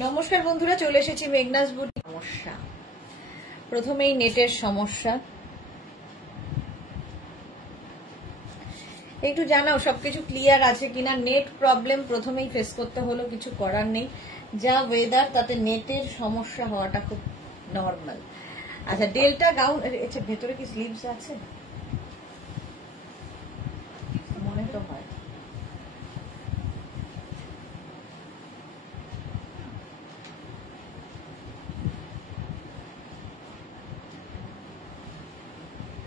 নমস্কার বন্ধুরা, চলে এসেছি মেঘনাস বুটি। সমস্যা প্রথমেই নেটের সমস্যা, একটু জানাও সবকিছু ক্লিয়ার আছে কিনা। নেট প্রবলেম প্রথমেই ফেস করতে হলো, কিছু করার নেই, যা ওয়েদার তাতে নেটের সমস্যা হওয়াটা খুব নর্মাল। আচ্ছা, ডেল্টা গাউন, আচ্ছা ভেতরে কি স্লিভস আছে মনে তো হয়।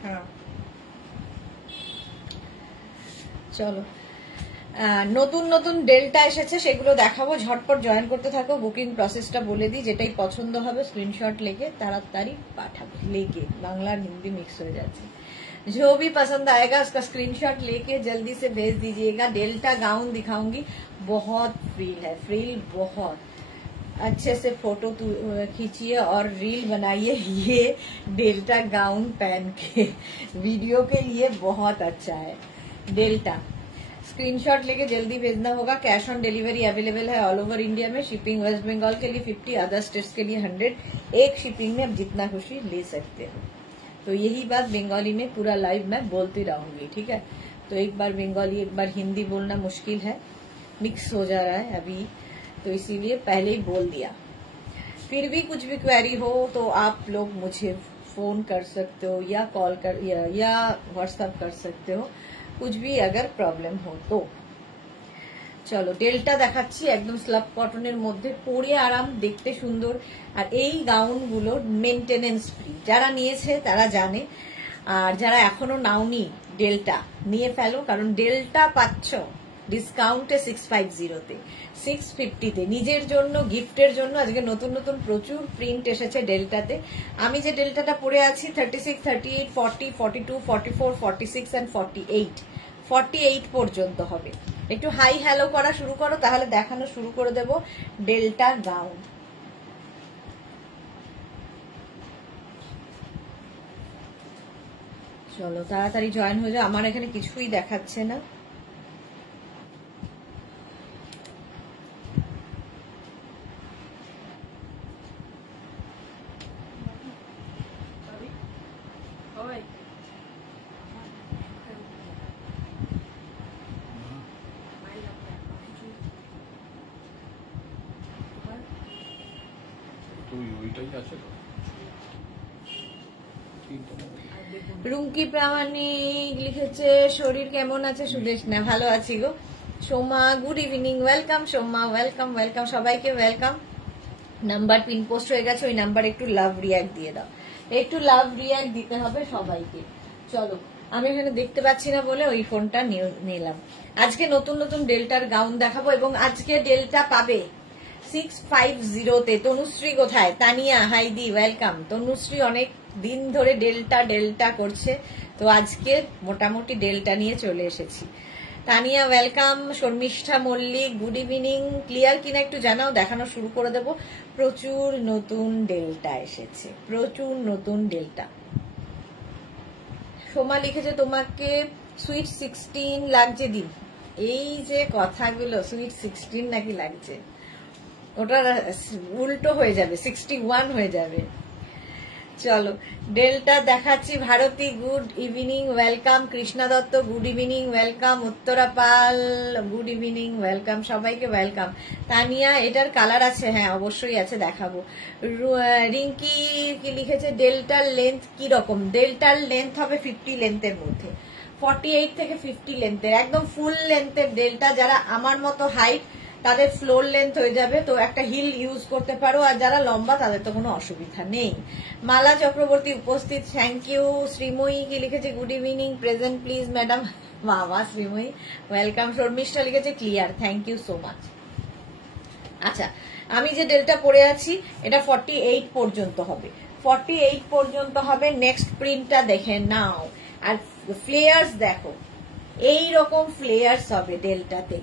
হ্যাঁ চলো, নতুন নতুন ডেল্টা এসেছে, সেগুলো দেখাবো। ঝটপট জয়েন করতে থাকো। বুকিং প্রসেসটা বলে দিই, যেটাই পছন্দ হবে স্ক্রিনশট लेके তাড়াতাড়ি পাঠাবে। लेके बांग्ला और हिंदी मिक्स हो जाते हैं। जो भी पसंद आएगा उसका स्क्रीनशॉट लेके जल्दी से भेज दीजिएगा। डेल्टा गाउन दिखाऊंगी, बहुत फ्रील है, फ्रील बहुत अच्छे से फोटो खींचिए और रील बनाइए ये डेल्टा गाउन पहन के। वीडियो के लिए बहुत अच्छा है डेल्टा। स्क्रीनशॉट लेके जल्दी भेजना होगा। कैश ऑन डिलीवरी अवेलेबल है ऑल ओवर इंडिया में। शिपिंग वेस्ट बंगाल के लिए 50, अदर स्टेट्स के लिए 100। एक शिपिंग में आप जितना खुशी ले सकते हो। तो यही बात बंगाली में पूरा लाइव मैं बोलती रहूंगी, ठीक है। तो एक बार बंगाली एक बार हिंदी बोलना मुश्किल है, मिक्स हो जा रहा है अभी, तो इसीलिए पहले ही बोल दिया। फिर भी कुछ भी क्वेरी हो तो आप लोग मुझे फोन कर सकते हो या कॉल कर या व्हाट्सएप कर सकते हो, कुछ भी अगर प्रॉब्लम हो तो। চলো ডেল্টা দেখাচ্ছি, একদম স্লাব কটনের মধ্যে, পরে আরাম, দেখতে সুন্দর। আর এই গাউনগুলো মেনটেনেন্স ফ্রি, যারা নিয়েছে তারা জানে, আর যারা এখনো নাওনি ডেল্টা নিয়ে ফেলো, কারণ ডেল্টা পাচ্ছ ডিসকাউন্টে 650-তে, 650-তে নিজের জন্য, গিফটের জন্য। আজকে নতুন নতুন প্রচুর প্রিন্ট এসেছে ডেল্টাতে। আমি যে ডেল্টাটা পরে আছি 36, 38, 40, 42, 44, 46 এন্ড 48 পর্যন্ত হবে। একটু হাই হ্যালো করা শুরু করো, তাহলে দেখানো শুরু করে দেব ডেল্টা গাউন। চলো তাড়াতাড়ি জয়েন হয়ে যাও, আমার এখানে কিছুই দেখাচ্ছে না। রুমকি প্রামাণিক লিখেছে শরীর কেমন আছে সুদেশ না, ভালো আছি গো। Soma good evening, welcome Soma, welcome welcome সবাইকে, ওয়েলকাম। নাম্বার পিন পোস্ট হয়ে গেছে, ওই নাম্বার একটু লাভ রিয়াক্ট দিয়ে দাও, একটু লাভ রিয়াক্ট দিতে হবে সবাইকে। চলো, আমি এখানে দেখতে পাচ্ছি না বলে ওই ফোনটা নিলাম। আজকে নতুন নতুন ডেল্টার গাউন দেখাবো, এবং আজকে ডেল্টা পাবে 650-তে। তনুশ্রী কোথায়? তানিয়া হাইদি ওয়েলকাম। তনুশ্রী অনেক দিন ধরে ডেল্টা করছে, তো আজকে মোটামুটি ডেল্টা নিয়ে চলে এসেছি। Tania welcome. Sharmistha Mallick good evening. Clear কিনা একটু জানাও, দেখানো শুরু করে দেব। প্রচুর নতুন ডেল্টা এসেছে, প্রচুর নতুন ডেল্টা। সোমা লিখেছে তোমাকে সুইট 16 লাগছে দিন। এই যে কথাগুলো, সুইট 16 নাকি লাগছে, ওটা উল্টো হয়ে যাবে, 61 হয়ে যাবে। চলো ডেল্টা দেখাচ্ছি। Bharati good evening welcome. Krishna Dutta good evening welcome. Uttara Pal good evening welcome, সবাইকে ওয়েলকাম। তানিয়া এটার কালার আছে? হ্যাঁ অবশ্যই আছে, দেখাবো। রিঙ্কি কি লিখেছে ডেল্টার লেন্থ কি রকম? ডেল্টার লেন্থ হবে 50 লেন্থের মধ্যে, 48 থেকে 50 লেন্থের, একদম ফুল লেন্থের ডেল্টা। যারা আমার মতো হাইট তাদের ফ্লোর লেন্থ হয়ে যাবে, তো একটা হিল ইউজ করতে পারো, আর যারা লম্বা তাদের তো কোনো অসুবিধা নেই। মালা চক্রবর্তী উপস্থিত, থ্যাংক ইউ। শ্রীময়ী কি লিখেছে good evening, present please madam. বাবা শ্রীময়ী ওয়েলকাম। শর্মিষ্ঠা লিখেছে clear, thank you so much. আচ্ছা, আমি যে ডেল্টা পরে আছি এটা 48 পর্যন্ত হবে, 48 পর্যন্ত হবে। নেক্সট প্রিন্টটা দেখে নাও, আর ফ্লেয়ার্স দেখো, এই রকম ফ্লেয়ার্স হবে ডেল্টাতে,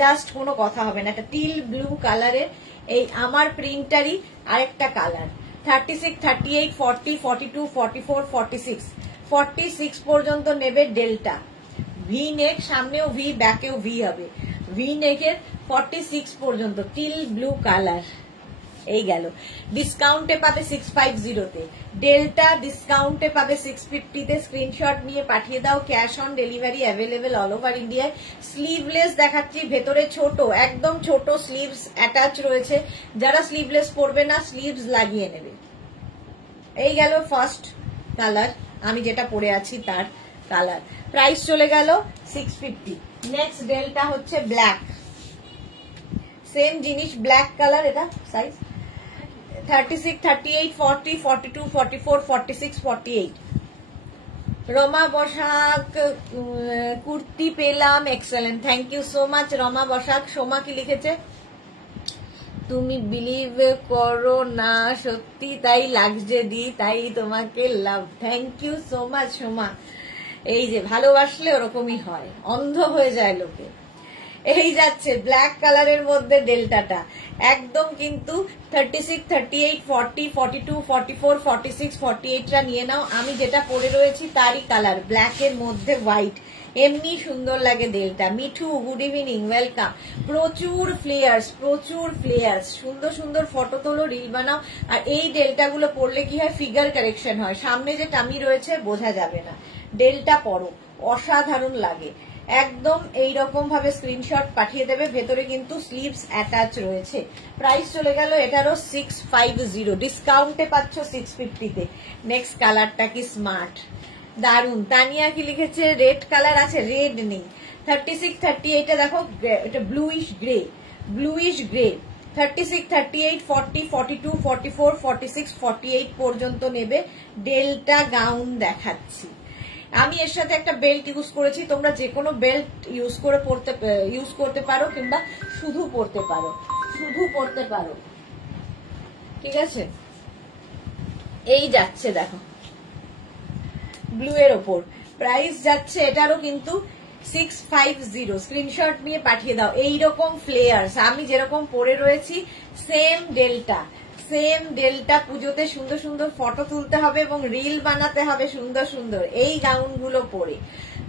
জাস্ট কোনো কথা হবে না। একটা টিল ব্লু কালারের, এই আমার প্রিন্টারই আরেকটা কালার। 36, 38, 40, 42, 44, 46, 46 পর্যন্ত নেবে ডেল্টা। ভি নেক, সামনেও ভি, ব্যাকেও ভি হবে। ভি নেকের 46 পর্যন্ত টিল ব্লু কালার, এই গেল। ডিসকাউন্টে পাবে 650-তে, ডেল্টা ডিসকাউন্টে পাবে 650-তে। স্ক্রিনশট নিয়ে পাঠিয়ে দাও, cash on delivery available all over ইন্ডিয়ায়। স্লিভলেস দেখাচ্ছি, ভেতরে ছোট, একদম ছোট স্লিভস অ্যাটাচ রয়েছে। যারা স্লিভলেস পরবে না স্লিভস লাগিয়ে নেবে। এই গেল ফার্স্ট কালার, আমি যেটা পরে আছি তার কালার। প্রাইস চলে গেল 650। নেক্সট ডেলটা হচ্ছে ব্ল্যাক, সেম জিনিস, ব্ল্যাক কালার। এটা সাইজ 36, 38, 40, 42, 44, 46, 48। রমা বসাক কুর্তি পেলাম, excellent, thank you so much Roma Basak. Soma কি লিখেছে, তুমি বিলিভ করো না সত্যি তাই লাগছে দি, তাই তোমাকে love. Thank you so much Soma. এই যে ভালোবাসলে ওরকমই হয়, অন্ধ হয়ে যায় লোকে। এই যাচ্ছে ব্ল্যাক কালারের মধ্যে ডেল্টাটা, একদম কিন্তু 36, 38, 40, 42, 44, 46, 48টা নিয়ে নাও। আমি যেটা পরে রয়েছি তারই কালার, ব্ল্যাকের মধ্যে হোয়াইট, এমনি সুন্দর লাগে delta. Mithu good evening, welcome. প্রচুর ফ্লেয়ার্স, প্রচুর ফ্লেয়ার্স, সুন্দর সুন্দর ফটো তোলো, রিল বানাও। আর এই ডেলটা গুলো পরলে কি হয়, ফিগার কারেকশন হয়, সামনে যে টামি রয়েছে বোঝা যাবে না। ডেলটা পরো, অসাধারণ লাগে একদম। এইরকম ভাবে স্ক্রিনশট পাঠিয়ে দেবে, ভেতরে কিন্তু স্লিভস অ্যাটাচ রয়েছে। প্রাইস চলে গেল এটারও 650, ডিসকাউন্টে পাচ্ছ 650-তে। নেক্সট কালারটা কি স্মার্ট, দারুন। তানিয়া কি লিখেছে, রেড কালার আছে, রেড নেই। 36, 38 দেখো, এটা ব্লুইশ গ্রে, ব্লুইশ গ্রে। 36, 38, 40, 42, 44, 46, 48 পর্যন্ত নেবে। ডেল্টা গাউন দেখাচ্ছি আমি, এর সাথে একটা বেল্ট ইউজ করেছি, তোমরা যে কোনো বেল্ট ইউজ করতে পারো, কিংবা শুধু পরতে পারো, শুধু পরতে পারো, ঠিক আছে। এই যাচ্ছে দেখো ব্লু এর ওপর, প্রাইস যাচ্ছে এটারও কিন্তু 650। স্ক্রিনশট নিয়ে পাঠিয়ে দাও। এইরকম ফ্লেয়ার্স আমি যেরকম পরে রয়েছি, সেম ডেল্টা, সেম ডেল্টা। পুজোতে সুন্দর সুন্দর ফটো তুলতে হবে এবং রিল বানাতে হবে সুন্দর সুন্দর এই গাউন গুলো পরে।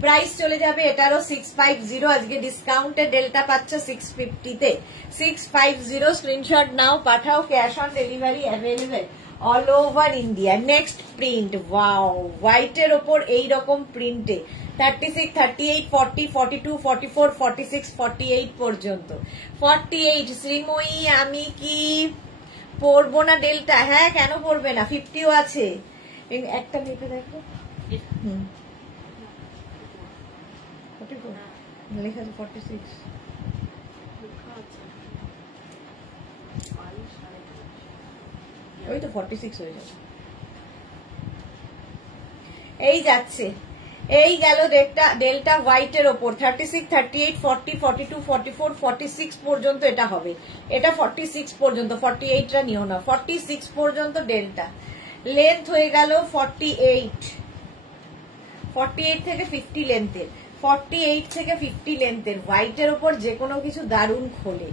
প্রাইস চলে যাবে এটারও 650, আজকে ডিসকাউন্টে ডেল্টা পাচ্ছ 650-তে। 650 স্ক্রিনশট নাও, পাঠাও, cash on delivery available all over India. Next print, wow, হোয়াইটের ওপর এইরকম প্রিন্টে 36, 38, 40, 42, 44, 46, 48 পর্যন্ত। 48 শ্রীময়ী, আমি কি পরবো না ডেল্টা? হ্যাঁ, কেন পরবে না, 50ও আছে। একটা মেপে দেখো, লেখা আছে 46। ওই তো 46 হয়ে যাবে। এই যাচ্ছে, এই গেল ডেল্টা হোয়াইটের ওপর 36, 38, 40, 42, 44, 46 পর্যন্ত এটা হবে। এটা 46 পর্যন্ত, 48টা নিও না, 46 পর্যন্ত ডেল্টা। লেন্থ হয়ে গেল 48, 48 থেকে 50 লেন্থের, 48 থেকে 50 লেন্থের হোয়াইটের ওপর যে কোনো কিছু দারুণ খোলে,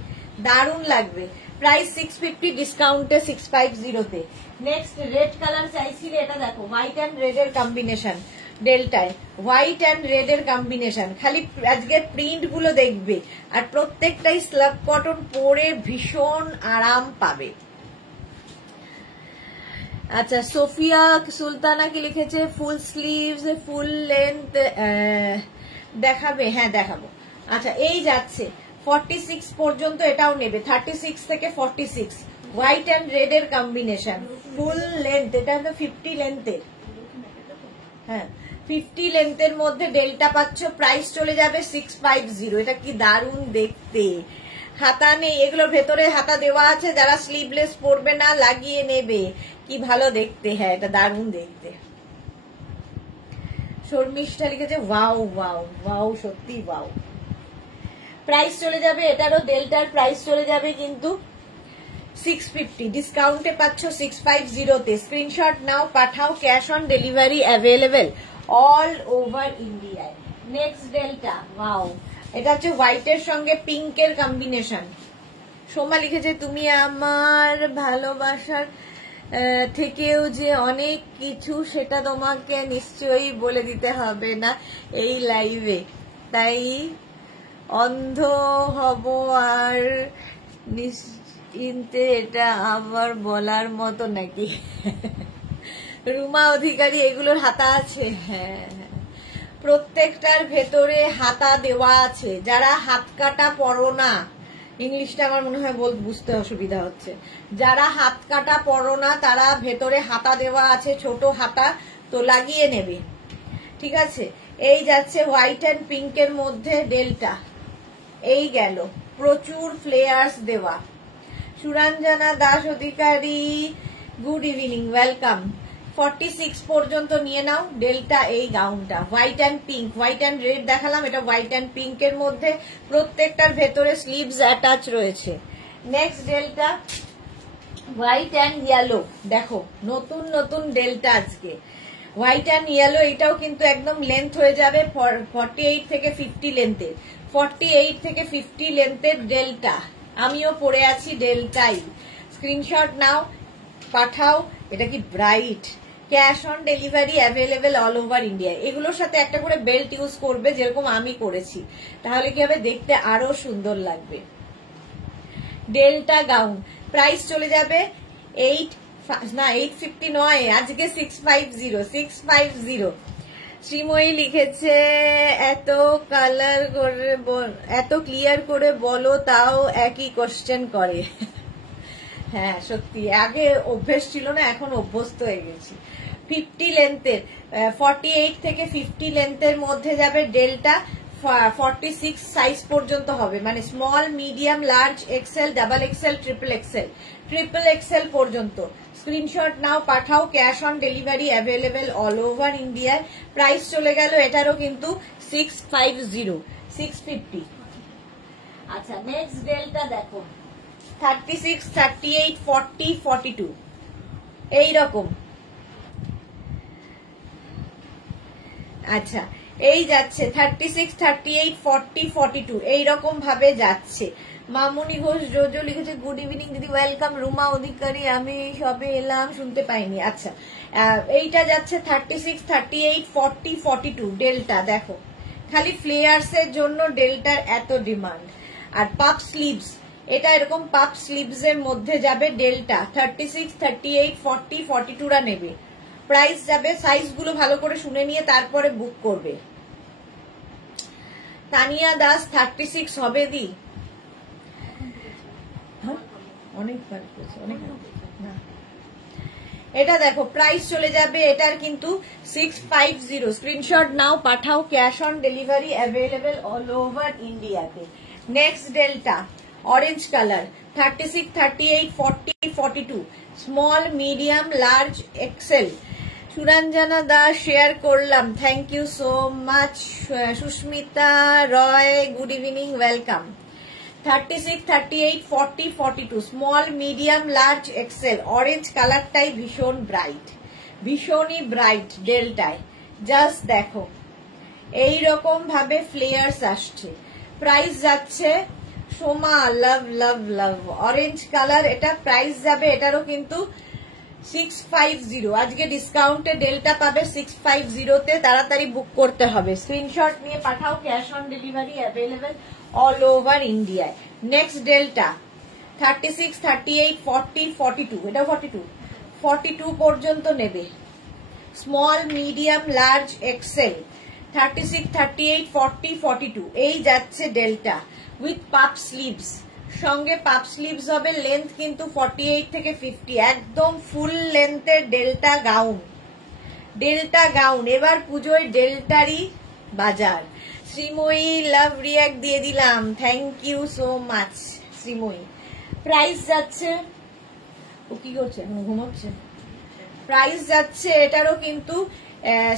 দারুণ লাগবে। প্রাইস 650, ডিসকাউন্টে 650-তে। নেক্সট রেড কালার চাইছিলে, এটা দেখো, হোয়াইট অ্যান্ড রেড এর কম্বিনেশন, ডেল্টায় হোয়াইট অ্যান্ড রেড এর কম্বিনেশন। খালি আজকের প্রিন্ট গুলো দেখবে, আর প্রত্যেকটাই স্লাব কটন, পরে ভীষণ আরাম পাবে। আচ্ছা, সোফিয়া সুলতানা কি লিখেছে, ফুল স্লিভস ফুল লেন্থ দেখাবে? হ্যাঁ দেখাবো। আচ্ছা, এই যাচ্ছে 46 পর্যন্ত, এটাও নেবে 36 থেকে 46, হোয়াইট অ্যান্ড রেড এর কম্বিনেশন, ফুল লেন্থ। এটা 50 লেন্থের, হ্যাঁ 50 লেন্থের মধ্যে ডেল্টা পাচ্ছ। প্রাইস চলে যাবে 650। এটা কি দারুণ দেখতে, হাতা নেই, এগুলোর ভেতরে হাতা দেওয়া আছে, যারা স্লিভলেস পরবে না লাগিয়ে নেবে, কি ভালো দেখতে। হ্যাঁ, এটা দারুণ দেখতে। শর্মিষ্ঠা লিখেছে ওয়াও ওয়াও ওয়াও, সত্যি ওয়াও। প্রাইস চলে যাবে এটারও, ডেল্টার প্রাইস চলে যাবে কিন্তু 650, ডিসকাউন্টে পাচ্ছ 650-তে। স্ক্রিনশট নাও, পাঠাও, cash on delivery available all over ইন্ডিয়ায়। নেক্সট ডেল্টা, ওয়াও, এটা হচ্ছে হোয়াইটের সঙ্গে পিঙ্কের কম্বিনেশন। সোমা লিখেছে তুমি আমার ভালোবাসার থেকেও যে অনেক কিছু, সেটা তোমাকে নিশ্চয়ই বলে দিতে হবে না এই লাইভে, তাই অন্ধ হব আর চিনতে এটা আবার বলার মতো নাকি? রুমা অধিকারী, এগুলোর হাতা আছে? হ্যাঁ, প্রত্যেকটার ভেতরে হাতা দেওয়া আছে। যারা হাত কাটা পরো না, ইংলিশটা আমার মনে হয় বুঝতে অসুবিধা হচ্ছে, যারা হাত কাটা পরো না তারা ভেতরে হাতা দেওয়া আছে, ছোট হাতা, তো লাগিয়ে নেবে, ঠিক আছে? এই যাচ্ছে হোয়াইট অ্যান্ড পিঙ্কের মধ্যে ডেল্টা, এই গেল, প্রচুর ফ্লেয়ার্স দেওয়া। Suranjana Das Adhikari, good evening, welcome. 46 পর্যন্ত নিয়ে নাও ডেল্টা, এই গাউনটা white and pink, white and red দেখালাম, এটা হোয়াইট অ্যান্ড পিঙ্কের মধ্যে, প্রত্যেকটার ভেতরে স্লিভস অ্যাটাচ রয়েছে। Next Delta white and yellow, দেখো নতুন নতুন ডেল্টা আজকে, হোয়াইট অ্যান্ড ইয়েলো, এটাও কিন্তু একদম লেন্থ হয়ে যাবে 48 থেকে 50 লেন্থের, 48 থেকে 50 লেন্থের ডেল্টা, আমিও পরে আছি ডেল্টাই। স্ক্রিনশট নাও, পাঠাও। এটা কি bright, cash on delivery available all over India. এগুলোর সাথে একটা করে বেল্ট ইউজ করবে, যেরকম আমি করেছি, তাহলে কি হবে, দেখতে আরো সুন্দর লাগবে। ডেল্টা গাউন প্রাইস চলে যাবে 850 নয়, আজকে 650। শ্রীময়ী লিখেছে, এত কালার করে, এত ক্লিয়ার করে বলো তাও একই কোশ্চেন করে। হ্যাঁ সত্যি, আগে অভ্যেস ছিল না, এখন অভ্যস্ত হয়ে গেছি। 50 লেন্থের, 48 থেকে 50 লেন্থের মধ্যে যাবে ডেল্টা, 46 সাইজ পর্যন্ত হবে, মানে small, medium, large, XL, double XL, triple XL পর্যন্ত। স্ক্রিনশট নাও, পাঠাও, cash on delivery available all over ইন্ডিয়ায়। প্রাইস চলে গেল এটারও কিন্তু 650। আচ্ছা, নেক্সট ডেল্টা দেখো, 36, 38, 40, 42 এইরকম। আচ্ছা, এই যাচ্ছে 36, 38, 40, 42 এইরকম ভাবে যাচ্ছে। মামুনি ঘোষ জোজো লিখেছে, গুড ইভিনিং দিদি, ওয়েলকাম। রুমা অধিকারী, আমি সবে এলাম, শুনতে পাইনি। আচ্ছা, এইটা যাচ্ছে 36, 38, 40, 42 ডেল্টা। দেখো, খালি ফ্লেয়ার্স এর জন্য ডেল্টার এত ডিমান্ড। আর পাপ স্লিভস, এটা এরকম পাপ স্লিভস এর মধ্যে যাবে ডেল্টা, 36, 38, 40, 42 রা নেবে। প্রাইস যাবে, সাইজ গুলো ভালো করে শুনে নিয়ে তারপরে বুক করবে। তানিয়া দাস, 36 হবে দি? অনেক না, এটা দেখো প্রাইস চলে যাবে এটার কিন্তু 650। স্ক্রিনশট নাও, পাঠাও, cash on delivery available all over ইন্ডিয়াতে। Next Delta orange colour, 36, 38, 40, 42 small, medium, large, XL. Suranjana Das share করলাম, thank you so much. Susmita Roy, good evening, welcome. 36, 38, 40, 42 small, medium, large, XL. Orange কালারটাই ভীষণ ব্রাইট, ভীষণই ব্রাইট ডেল্টায়। জাস্ট দেখো এইরকম ভাবে ফ্লেয়ার্স আসছে। Price যাচ্ছে, সোমা, লাভ লাভ লাভ, অরেঞ্জ কালার, এটা প্রাইস যাবে এটারও কিন্তু 650। আজকে ডিসকাউন্টে ডেল্টা পাবে 650-তে, তাড়াতাড়ি বুক করতে হবে। স্ক্রিনশট নিয়ে পাঠাও, cash on delivery available all over ইন্ডিয়ায়। নেক্সট ডেল্টা 36, 38, 40, 42, এটা 42 পর্যন্ত নেবে। Small, medium, large, Excel. 36, 38, 40, 42 এই যাচ্ছে ডেল্টা উইথ পাপ স্লিভস, সঙ্গে পাপ স্লিভস হবে। লেন্থ কিন্তু 48 থেকে 50, একদম ফুল লেন্থের ডেল্টা গাউন। ডেল্টা গাউন এবার পুজোয় ডেল্টারই বাজার। শ্রীময়ী, লাভ রিয়াক্ট দিয়ে দিলাম, thank you so much Srimoyee. Price যাচ্ছে, ও কি করছে, ঘুমোচ্ছে। প্রাইস যাচ্ছে এটারও কিন্তু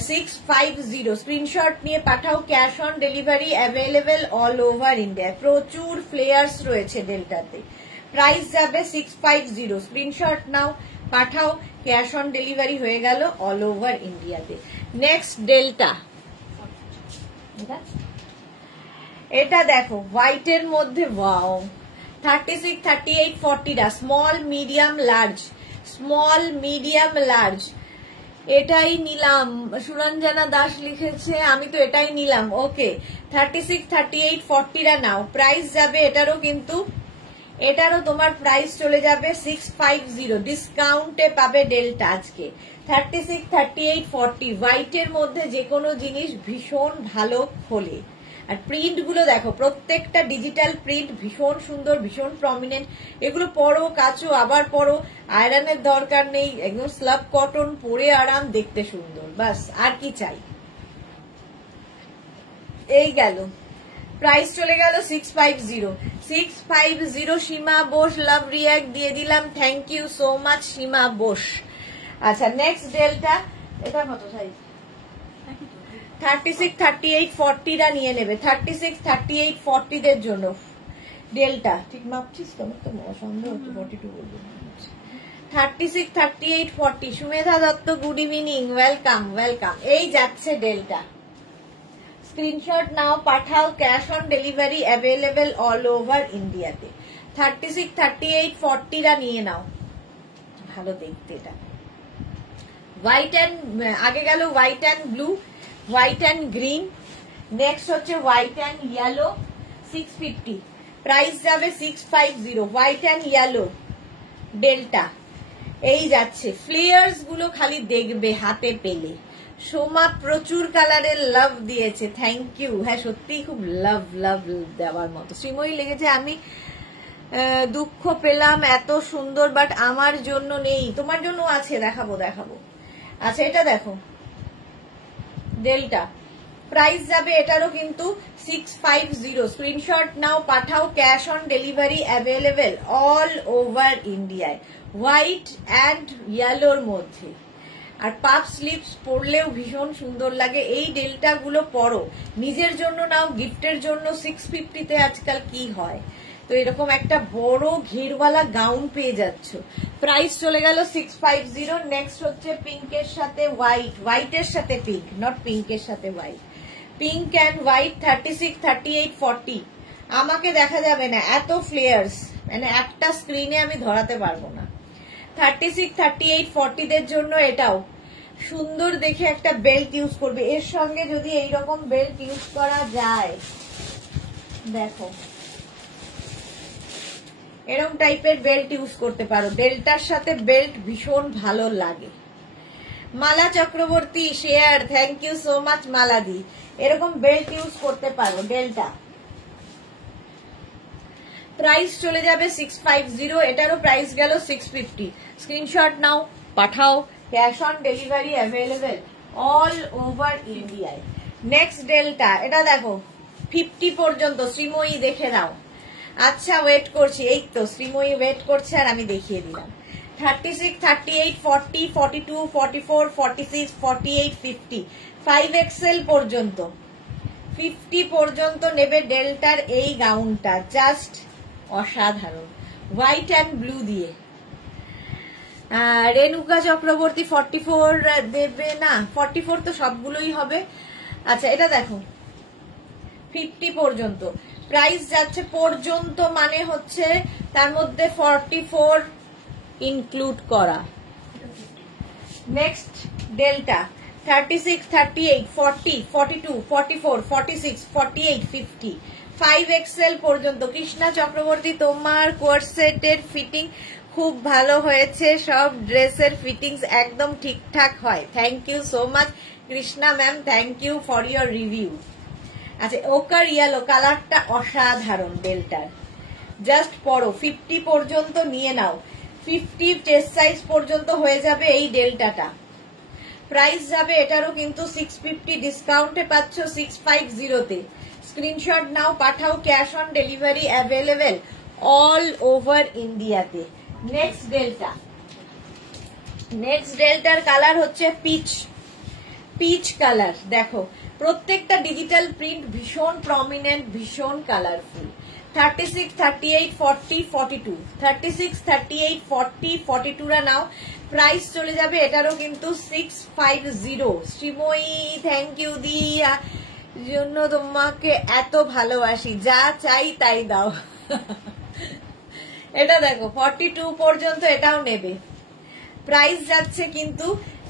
650। স্ক্রিনশট নিয়ে পাঠাও, cash on delivery available all over India. প্রচুর ফ্লেয়ার্স রয়েছে ডেল্টাতে। প্রাইস যাবে 650। স্ক্রিনশট নাও, পাঠাও, ক্যাশ অন ডেলিভারি হয়ে গেল অল ওভার ইন্ডিয়াতে। নেক্সট ডেল্টা, এটা দেখো হোয়াইটের মধ্যে, ওয়াও। 36, 38, 40 টা small, medium, large, small, medium, large. এটাই নিলাম, সুরঞ্জনা দাস লিখেছে, আমি তো এটাই নিলাম। ওকে, 36, 38, 40 রা নাও। প্রাইস যাবে এটারও কিন্তু এটারও তোমার প্রাইস চলে যাবে 650, ডিসকাউন্টে পাবে ডেল্টা আজকে 36, 38, 40। হোয়াইটের মধ্যে যে কোনো জিনিস ভীষণ ভালো খোলে। আর প্রিন্ট গুলো দেখো, প্রত্যেকটা ডিজিটাল প্রিন্ট ভীষণ সুন্দর, ভীষণ প্রমিনেন্ট। এগুলো পরো, কাচো, আবার পরো, আয়রনের দরকার নেই, একদম স্লাব কটন, পরে আরাম, দেখতে সুন্দর, বাস আর কি চাই। এই গেল, প্রাইস চলে গেল 650। 650 সীমা বোস লাভ রিয়াক্ট দিয়ে দিলাম, থ্যাংক ইউ সো মাচ সীমা বোস। আচ্ছা নেক্সট ডেলটা, এটা কত সাইজ? 36, 38, 40রা নিয়ে নেবে। 36, 38, 40 দের জন্য ডেলটা ঠিক মাপছিস তো? আমার তো সন্দেহ হচ্ছে 42 বলবো। 36, 38, 40। Sumedha Dutta good evening, welcome welcome. এই যাচ্ছে ডেলটা, স্ক্রিনশট নাও, পাঠাও, cash on delivery available all over ইন্ডিয়াতে। 36, 38, 40রা নিয়ে নাও, ভালো দেখতে এটা। হোয়াইট অ্যান্ড, আগে গেল white and blue, white and green, next হচ্ছে হোয়াইট অ্যান্ড ইয়েলো। 650, প্রাইস যাবে 650। হোয়াইট অ্যান্ড ইয়েলো ডেল্টা এই যাচ্ছে। ফ্লেয়ার্স গুলো খালি দেখবে হাতে পেলে। সোমা প্রচুর কালারের লাভ দিয়েছে, থ্যাংক ইউ। হ্যাঁ সত্যিই খুব লাভ লাভ দেওয়ার মতো। শ্রীময়ী লেগেছে, আমি দুঃখ পেলাম, এত সুন্দর, বাট আমার জন্য নেই। তোমার জন্য আছে, দেখাবো দেখাবো। আচ্ছা এটা দেখো ডেল্টা, প্রাইস যাবে এটারও কিন্তু 650। স্ক্রিনশট নাও, পাঠাও, cash on delivery available all over ইন্ডিয়ায়। হোয়াইট অ্যান্ড ইয়েলোর মধ্যে, আর পাপ স্লিপস পরলেও ভীষণ সুন্দর লাগে। এই ডেল্টা গুলো পরো, নিজের জন্য নাও, গিফটের জন্য। 650তে আজকাল কি হয়, তো এরকম একটা বড় ঘেরওয়ালা গাউন পেয়ে যাচ্ছ। প্রাইস চলে গেল 650। নেক্সট হচ্ছে পিঙ্কের সাথে হোয়াইট, হোয়াইটের সাথে পিঙ্ক, নট পিঙ্কের সাথে হোয়াইট, পিঙ্ক অ্যান্ড হোয়াইট। 36, 38, 40। আমাকে দেখা যাবে না, এত ফ্লেয়ার্স, মানে একটা স্ক্রিনে আমি ধরাতে পারবো না। 36, 38, 40 দের জন্য এটাও সুন্দর দেখে একটা বেল্ট ইউজ করবে। এর সঙ্গে যদি এইরকম বেল্ট ইউজ করা যায়, দেখো এরকম টাইপের বেল্ট ইউজ করতে পারো, ডেল্টার সাথে বেল্ট ভীষণ ভালো লাগে। Mala Chakraborty share, thank you so much মালাদি। এরকম বেল্ট ইউজ করতে পারো ডেল্টা। প্রাইস চলে যাবে 650, এটারও প্রাইস গেল 650। স্ক্রিনশট নাও, পাঠাও, cash on delivery available all over ইন্ডিয়ায়। নেক্সট ডেল্টা, এটা দেখো 50 পর্যন্ত। শ্রীময়ী দেখে নাও। আচ্ছা ওয়েট করছি, এই তো শ্রীময়ী ওয়েট করছে আর আমি দেখিয়ে দিলাম। 36, 38, 40, 42, 44, 46, 48, 50, 5XL পর্যন্ত। 50 পর্যন্ত নেবে ডেল্টার এই গাউনটা, জাস্ট অসাধারণ, হোয়াইট অ্যান্ড ব্লু দিয়ে। রেণুকা চক্রবর্তী 44 দেবে না, 44 তো সবগুলোই হবে। আচ্ছা এটা দেখো 50 পর্যন্ত, প্রাইস যাচ্ছে পর্যন্ত, মানে হচ্ছে তার মধ্যে 44 ইনক্লুড করা। নেক্সট ডেল্টা 36, 38, 40, 42, 44, 46, 48, 50, 5XL পর্যন্ত। কৃষ্ণা চক্রবর্তী, তোমার কোয়ার্সেটের ফিটিং খুব ভালো হয়েছে, সব ড্রেসের ফিটিংস একদম ঠিকঠাক হয়। Thank you so much Krishna ma'am, thank you for your review. আচ্ছা ওকার ইয়েলো কালারটা অসাধারণ ডেল্টার, জাস্ট পরো। 50 পর্যন্ত নিয়ে নাও, 50 চেস্ট সাইজ পর্যন্ত হয়ে যাবে এই ডেল্টাটা। প্রাইস যাবে এটারও কিন্তু 650, ডিসকাউন্টে পাচ্ছ 650-তে। স্ক্রিনশট নাও, পাঠাও, cash on delivery available all over ইন্ডিয়াতে। নেক্সট ডেল্টা, নেক্সট ডেল্টার কালার হচ্ছে পিচ, পিচ কালার। দেখো প্রত্যেকটা ডিজিটাল প্রিন্ট ভীষণ প্রমিনেন্ট, ভীষণ কালারফুল। 36, 38, 40, 42, 36, 38, 40, 42রা নাও। প্রাইস চলে যাবে এটারও কিন্তু 650। শ্রীময়ী থ্যাংক ইউ দিয়া জন্য, তোমাকে এত ভালোবাসি, যা চাই তাই দাও। এটা দেখো 42 পর্যন্ত এটাও নেবে। প্রাইস যাচ্ছে কিন্তু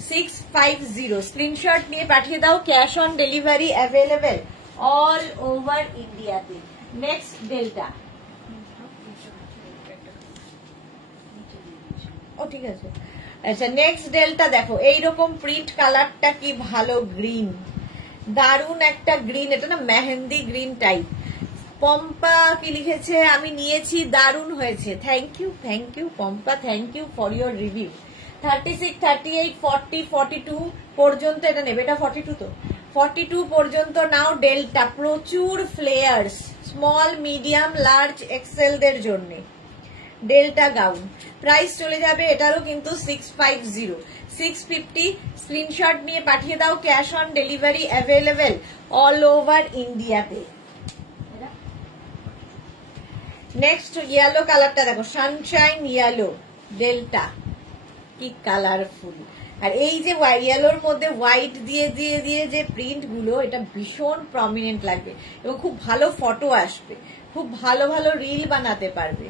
650। স্ক্রিনশট নিয়ে পাঠিয়ে দাও, cash on delivery available all over ইন্ডিয়াতে। নেক্সট ডেল্টা, ও ঠিক আছে। আচ্ছা নেক্সট ডেলটা দেখো, এইরকম প্রিন্ট, কালারটা কি ভালো, গ্রিন, দারুন একটা গ্রিন, এটা না মেহেন্দি গ্রিন টাইপ। পম্পা কি লিখেছে, আমি নিয়েছি, দারুন হয়েছে, thank you Pampa, thank you for your review. 36, 38, 40, 42 পর্যন্ত এটা নেবে, এটা 42 তো, 42 পর্যন্ত নাও। ডেল্টা প্রচুর flares, small, medium, large, Excel দের জন্য ডেল্টা গাউন। প্রাইস চলে যাবে এটারও কিন্তু 650, 650। স্ক্রিনশট নিয়ে পাঠিয়ে দাও, cash on delivery available all over ইন্ডিয়াতে। নেক্সট ইয়েলো কালারটা দেখো, সানশাইন ইয়েলো ডেল্টা, কি কালারফুল। আর এই যে ইয়েলোর মধ্যে হোয়াইট দিয়ে দিয়ে দিয়ে যে প্রিন্ট গুলো, এটা ভীষণ প্রমিনেন্ট লাগবে এবং খুব ভালো ফটো আসবে, খুব ভালো ভালো রিল বানাতে পারবে।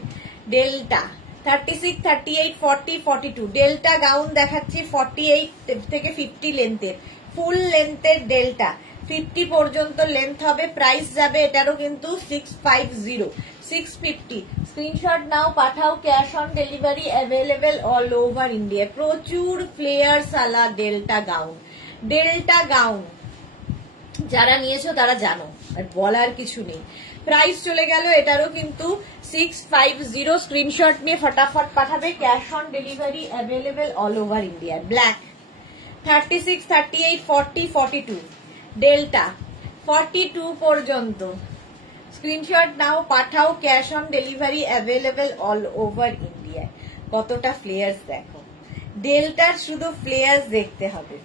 ডেল্টা 36, 38, 40, 42 ডেল্টা গাউন দেখাচ্ছি, 48 থেকে 50 লেন্থের, ফুল লেন্থের ডেল্টা, 50 পর্যন্ত লেন্থ হবে। প্রাইস যাবে এটারও কিন্তু 650, 650। স্ক্রিনশট নাও, পাঠাও, cash on delivery available all over India. প্রচুর ফ্লেয়ার্স আলা ডেল্টা গাউন, ডেল্টা গাউন যারা নিয়েছো তারা জানো, আর বলার কিছু নেই। প্রাইস চলে গেল এটারও কিন্তু 650। স্ক্রিনশট নিয়ে ফটাফট পাঠাবে, cash on delivery available all over India. Black 36, 38, 40, 42 delta 42 পর্যন্ত। স্ক্রিনশট নাও, পাঠাও, cash on delivery available all over India. কতটা ফ্লেয়ার্স দেখো, ডেল্টার শুধু ফ্লেয়ার্স দেখতে হবে।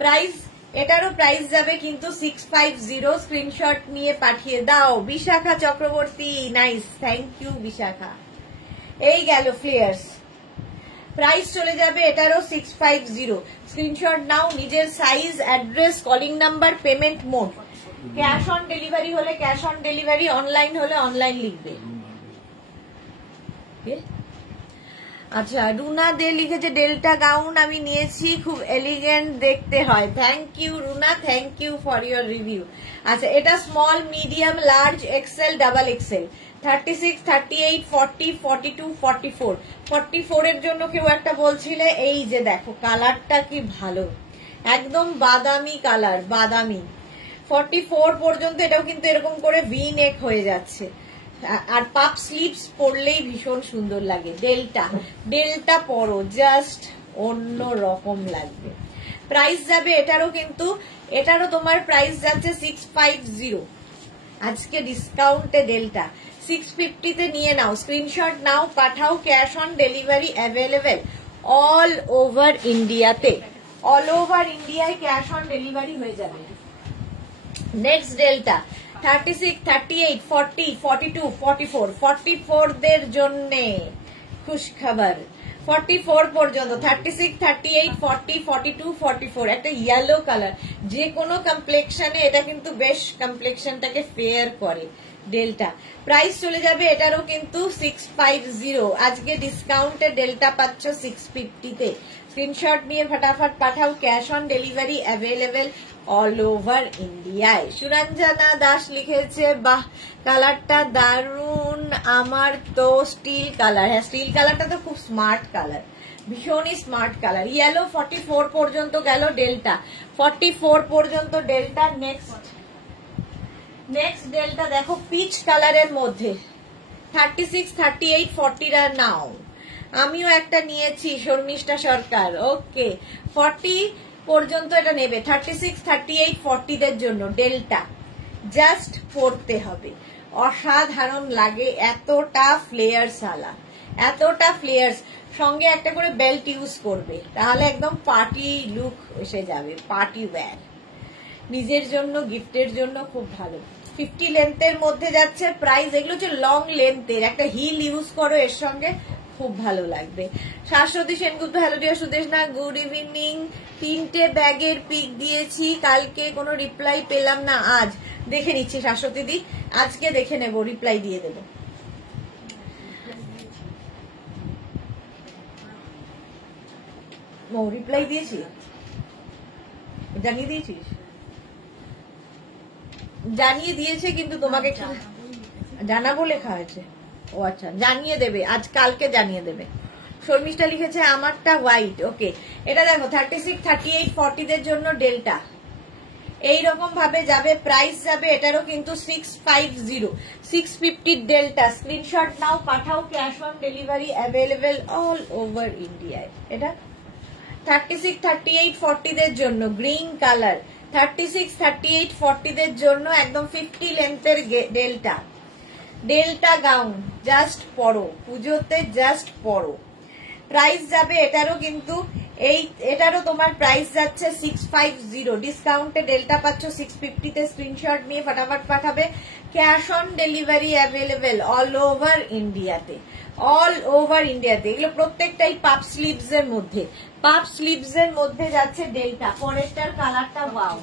প্রাইস এটারও প্রাইস যাবে কিন্তু 650। স্ক্রিনশট নিয়ে পাঠিয়ে দাও। Bishakha Chakraborty, nice, thank you Bishakha. এই গেল ফ্লেয়ার্স, প্রাইস চলে যাবে এটারও 650। স্ক্রিনশট নাও, নিজের size, address, calling number, payment mode. Cash on delivery হলে ক্যাশ অন ডেলিভারি, অনলাইন হলে অনলাইন লিখবে। আচ্ছা রুনা দে লিখেছে ডেল্টা গাউন আমি নিয়েছি, খুব এলিগেন্ট দেখতে হয়। Thank you Runa, thank you for your review. আচ্ছা এটা small, medium, large, XL, double XL, 36, 38, 40, 42, 44। 44 এর জন্য কেউ একটা বলছিলে, এই যে দেখো কালারটা কি ভালো, একদম বাদামি কালার, বাদামি। 44 পর্যন্ত এটাও কিন্তু এরকম করে ভি নেক হয়ে যাচ্ছে, আর পাপ স্লিভস পরলেই ভীষণ সুন্দর লাগে। ডেল্টা, ডেল্টা পরো, জাস্ট অন্য রকম লাগবে। প্রাইস যাবে এটারও কিন্তু, এটারও তোমার প্রাইস যাচ্ছে 650। আজকে ডিসকাউন্টে ডেল্টা 650 তে নিয়ে নাও। স্ক্রিনশট নাও, পাঠাও, cash on delivery available all over ইন্ডিয়াতে, অল ওভার ইন্ডিয়ায় ক্যাশ অন ডেলিভারি হয়ে যাবে। Next Delta 36, 38, 40, 42, 44। 44 দের জন্যে খুশখবর, 44 পর্যন্ত, 36, 38, 40, 42, 44। একটা ইয়েলো কালার, যে কোনো কমপ্লেক্সনে এটা কিন্তু বেশ কমপ্লেক্সনটাকে ফেয়ার করে। ডেল্টা প্রাইস চলে যাবে এটারও কিন্তু 650। আজকে ডিসকাউন্টে ডেল্টা পাচ্ছ 650 তে। স্ক্রিনশট নিয়ে ফটাফট পাঠাও, cash on delivery available all over ইন্ডিয়ায়। সুরঞ্জনা দাস লিখেছে বাহ কালারটা দারুন, আমার তো স্টিল কালার। হ্যাঁ স্টিল কালারটা তো খুব স্মার্ট কালার, ভীষণই স্মার্ট কালার। ইয়েলো 44 পর্যন্ত গেল ডেল্টা, 44 পর্যন্ত ডেল্টা। নেক্সট ডেল্টা দেখো পিচ কালারের মধ্যে, 36, 38, 40 নাও। আমিও একটা নিয়েছি, শর্মিষ্ঠা সরকার। ওকে 40 পর্যন্ত এটা নেবে, 36, 38, 40 দের জন্য ডেল্টা। জাস্ট পরতে হবে, অসাধারণ লাগে, এতটা ফ্লেয়ার্স আলা, এতটা ফ্লেয়ার্স। সঙ্গে একটা করে বেল্ট ইউজ করবে, তাহলে একদম পার্টি লুক এসে যাবে, পার্টি ওয়্যার। নিজের জন্য, গিফটের জন্য খুব ভালো। 50 লেন্থের মধ্যে যাচ্ছে। প্রাইস এগুলো হচ্ছে লং লেন্থের, একটা হিল ইউজ করো এর সঙ্গে, খুব ভালো লাগবে। শাশ্বতী সেনগুপ্ত, হ্যালো ডিয়ার সুদেশ না, গুড ইভিনিং। 3টে ব্যাগের পিক দিয়েছি, কালকে কোনো রিপ্লাই পেলাম না, আজ দেখে নিচ্ছি শাশ্বতী দি, আজকে দেখে নেব, রিপ্লাই দিয়ে দেবো। রিপ্লাই দিয়েছি, জানিয়ে দিয়েছিস? জানিয়ে দিয়েছে কিন্তু তোমাকে জানাবো লেখা হয়েছে। ও আচ্ছা, জানিয়ে দেবে, আজ কালকে জানিয়ে দেবে। শর্মিষ্ঠা লিখেছে আমারটা হোয়াইট। ওকে, এটা দেখো 36, 38, 40 দের জন্য ডেল্টা এইরকম ভাবে যাবে, প্রাইস যাবে এটারও কিন্তু 650, 650 ডেল্টা। স্ক্রিনশট নাও, পাঠাও, cash on delivery available all over ইন্ডিয়ায়। এটা 36, 38, 40 দের জন্য গ্রিন কালার, 36, 38, 40 দের জন্য একদম 50 লেন্থের ডেল্টা, ডেল্টা গাউন জাস্ট পরো, পুজোতে জাস্ট পরো। প্রাইস যাবে এটারও কিন্তু এটারও তোমার প্রাইস যাচ্ছে 650, ডিসকাউন্টে ডেল্টা পাচ্ছ 650 তে। স্ক্রিনশট নিয়ে ফটাফট পাঠাবে, cash on delivery available all over ইন্ডিয়াতে, অল ওভার ইন্ডিয়াতে। এগুলো প্রত্যেকটাই পাপ স্লিভস এর মধ্যে, পাপ স্লিভস এর মধ্যে যাচ্ছে ডেল্টা। পরেরটার কালারটা ওয়াও,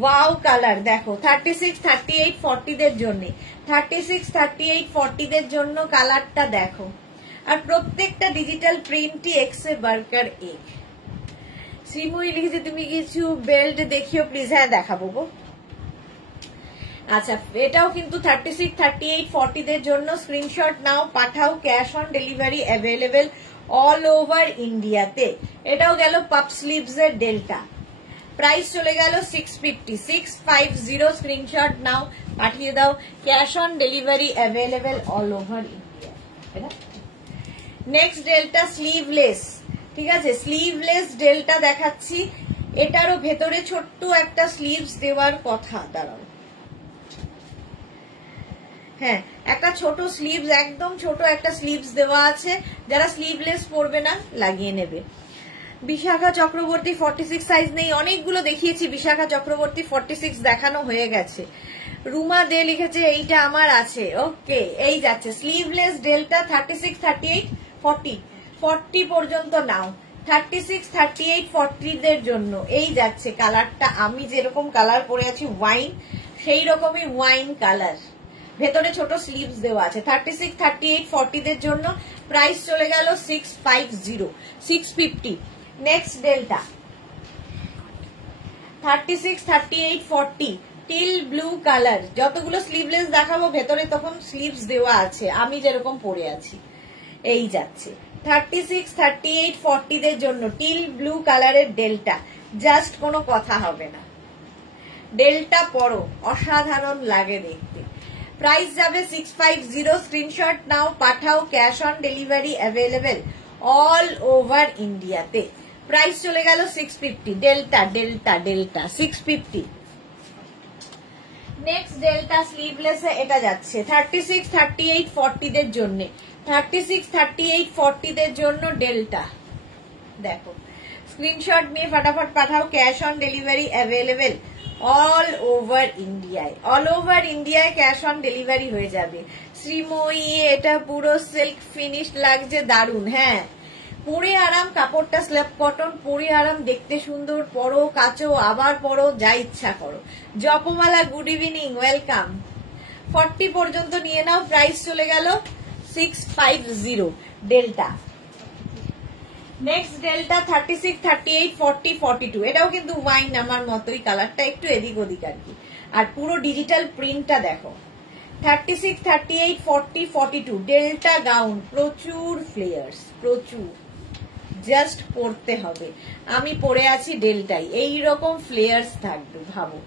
ওয়াও কালার দেখো, 36, 38, 40 দের জন্য, 36, 38, 40 দের জন্য কালারটা দেখো। আর প্রত্যেকটা ডিজিটাল প্রিন্টই এক্সে বার্কার এক। শ্রীময়ী লিখেছে তুমি কিছু বেল্ট দেখিও প্লিজ। হ্যাঁ দেখাবো গো। আচ্ছা, এটাও কিন্তু 36, 38, 40 দের জন্য। স্ক্রিনশট নাও, পাঠাও, cash on delivery available all over ইন্ডিয়াতে। এটাও গেল পাপ স্লিভস এর ডেল্টা, প্রাইস চলে গেল 650, 650। স্ক্রিনশট নাও, পাঠিয়ে দাও, cash on delivery available all over India. Next delta sleeveless, ঠিক আছে, স্লিভলেস ডেল্টা দেখাচ্ছি। এটারও ভেতরে ছোট্ট একটা স্লিভস দেওয়ার কথা, দাঁড়াও। হ্যাঁ, একটা ছোট স্লিভস, একদম ছোট একটা স্লিভস দেওয়া আছে। যারা স্লিভলেস পরবে না লাগিয়ে নেবে। বিশাখা চক্রবর্তী 46 সাইজ নেই, অনেকগুলো দেখিয়েছি। বিশাখা চক্রবর্তী 46 দেখানো হয়ে গেছে। রুমা দে লিখেছে এইটা আমার আছে। ওকে, এই যাচ্ছে স্লিভলেস ডেল্টা 36, 38, 40, 40 পর্যন্ত নাও। 36, 38, 40 দের জন্য এই যাচ্ছে কালারটা। আমি যেরকম কালার পরে আছি ওয়াইন, সেই রকমই ওয়াইন কালার, ভেতরে ছোট স্লিভস দেওয়া আছে। 36, 38, 40 দের জন্য প্রাইস চলে গেল 650, 650। Next Delta 36, 38, 40 teal blue colour. যতগুলো স্লিভলেস দেখাবো ভেতরে তখন স্লিভস দেওয়া আছে, আমি যেরকম পরে আছি। এই যাচ্ছে 36, 38, 40 দের জন্য টিল ব্লু কালারের ডেল্টা, জাস্ট কোনো কথা হবে না। ডেল্টা পরো, অসাধারণ লাগে দেখতে। প্রাইস যাবে 650। স্ক্রিনশট নাও, পাঠাও, cash on delivery available all over ইন্ডিয়াতে। প্রাইস চলে গেল 650, delta delta delta 650। Next delta sleeveless এটা যাচ্ছে 36, 38, 40 দের জন্য, 36, 38, 40 দের জন্য ডেল্টা দেখো। স্ক্রিনশট নিয়ে ফটাফট পাঠাও, cash on delivery available all over ইন্ডিয়ায়, অল ওভার ইন্ডিয়ায় ক্যাশ অন ডেলিভারি হয়ে যাবে। শ্রীময়ী এটা পুরো সিল্ক ফিনিশ লাগছে, দারুন। হ্যাঁ, পরে আরাম, কাপড়টা স্ল্যাব কটন, পরে আরাম, দেখতে সুন্দর, পরো, কাচো, আবার পরো, যা ইচ্ছা করো। জপমালা গুড ইভিনিং, ওয়েলকাম। 40 পর্যন্ত নিয়ে নাও, প্রাইস চলে গেল 650 ডেল্টা। Next Delta 36, 38, 40, 42। এটাও কিন্তু ওয়াইন আমার মতোই, কালারটা একটু এদিক ওদিক আর কি। আর পুরো ডিজিটাল প্রিন্টটা দেখো। 36, 38, 40, 42 ডেল্টা গাউন, প্রচুর ফ্লেয়ার্স, প্রচুর, জাস্ট পরতে হবে। আমি পরে আছি ডেল্টাই, এইরকম ফ্লেয়ার্স থাকবে ভাবো।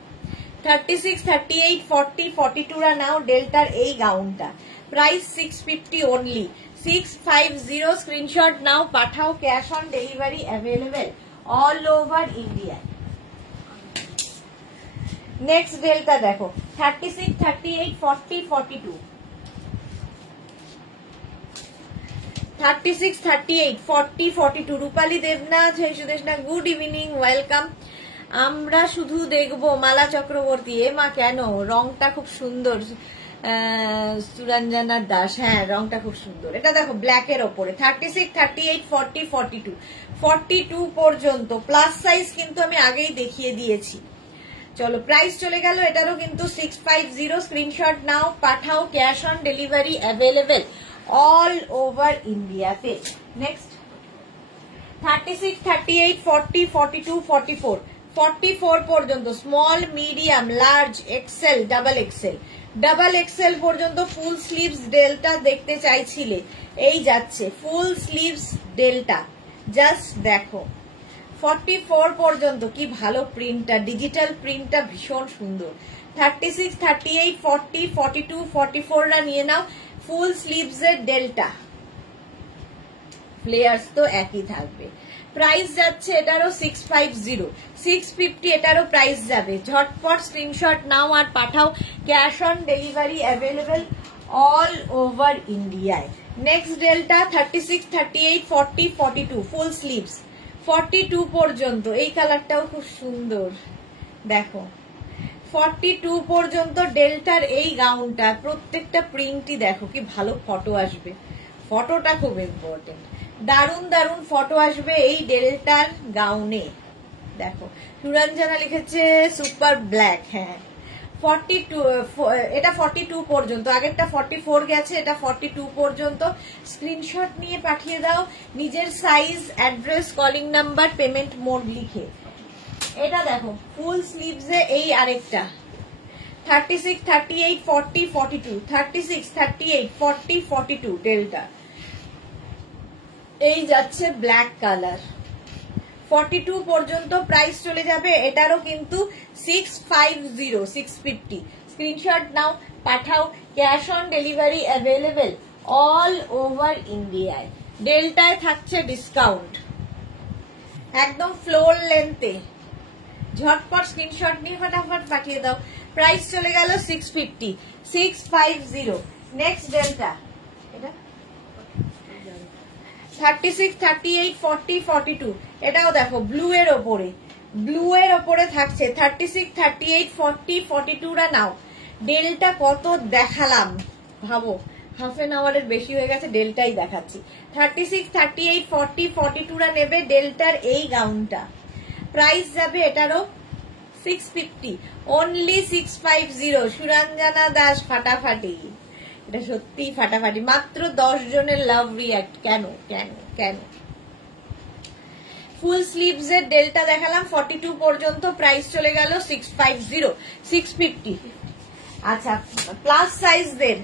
36, 38, 40, 42 রা নাও ডেল্টার এই গাউনটা, প্রাইস 650 অনলি, 650। স্ক্রিনশট নাও, পাঠাও, cash on delivery available all over India. Next Delta দেখো 36, 38, 40, 42, 36, 38, 40, 42। Rupali Debnath, Sudeshna good evening, welcome. আমরা শুধু দেখবো মালা চক্রবর্তী, এ মা কেন, রংটা খুব সুন্দর। সুরঞ্জনা দাস, হ্যাঁ রংটা খুব সুন্দর। এটা দেখো ব্ল্যাকের ওপরে 36, 38, 40, 42, 42 পর্যন্ত প্লাস সাইজ কিন্তু আমি আগেই দেখিয়ে দিয়েছি। চলো, প্রাইস চলে গেল এটারও কিন্তু 650। স্ক্রিনশট নাও, পাঠাও, cash on delivery available all over ইন্ডিয়াতে। নেক্সট 36, 38, 40, 42, 44, 44 পর্যন্ত small, medium, large, XL, double XL, double XL পর্যন্ত ফুল স্লিভস ডেল্টা দেখতে চাইছিলে, এই যাচ্ছে ফুল স্লিভস ডেল্টা। জাস্ট দেখো 44 পর্যন্ত কি ভালো প্রিন্টটা, ডিজিটাল প্রিন্টটা ভীষণ সুন্দর। 36, 38, 40, 42, 44রা নিয়ে নাও ফুল স্লিভস এর ডেল্টা। ফ্লেয়ার্স তো একই থাকবে। প্রাইস যাচ্ছে এটারও 650, 650 এটারও প্রাইস যাবে। ঝটপট স্ক্রিনশট নাও আর পাঠাও, cash on delivery available all over ইন্ডিয়ায়। নেক্সট ডেল্টা 36, 38, 40, 42 ফুল স্লিভস 42 পর্যন্ত। এই কালারটাও খুব সুন্দর, দেখো 42 পর্যন্ত ডেল্টার এই গাউনটা, প্রত্যেকটা প্রিন্টই দেখো কি ভালো ফটো আসবে, ফটোটা খুব ইম্পর্টেন্ট। দারুন দারুন ফটো আসবে এই ডেল্টার গাউনে। দেখো সুরঞ্জনা লিখেছে সুপার ব্ল্যাক, হ্যাঁ 42, এটা 42 পর্যন্ত, আগেরটা 44 গেছে, এটা 42 পর্যন্ত। স্ক্রিনশট নিয়ে পাঠিয়ে দাও নিজের size, address, calling number, payment mode লিখে। এটা দেখো ফুল স্লিভসে এই আরেকটা 36, 38, 40, 42, 36, 38, 40, 42 ডেল্টা। এই যাচ্ছে ব্ল্যাক কালার 42 পর্যন্ত প্রাইস চলে যাবে। এটারও কিন্তু 650, 650। স্ক্রিনশট নাও পাঠাও, cash on delivery available all over ইন্ডিয়ায়। ডেল্টায় থাকছে ডিসকাউন্ট একদম ফ্লোর লেন্থে। ঝটপট স্ক্রিনশট নিয়ে ফটাফট পাঠিয়ে দাও। প্রাইস চলে গেল 650, 650। নেক্সট ডেল্টা এটা 36, 38, 40, 42 এটাও দেখো ব্লু এর ওপরে, ব্লু এর ওপরে থাকছে 36, 38, 40, 42রা নাও। ডেল্টা কত দেখালাম ভাবো, হাফ এন আওয়ারের বেশি হয়ে গেছে, ডেল্টাই দেখাচ্ছি। 36, 38, 40, 42রা নেবে ডেল্টার এই গাউনটা। প্রাইস যাবে এটারও 650, অনলি 650। সুরঞ্জনা দাস ফাটাফাটি, এটা সত্যি ফাটাফাটি। মাত্র 10 জনের লাভ রিয়াক্ট। কেন কেন কেন? ফুল স্লিভস এর ডেল্টা দেখালাম 42 পর্যন্ত, প্রাইস চলে গেল 650, 650। আচ্ছা প্লাস সাইজদের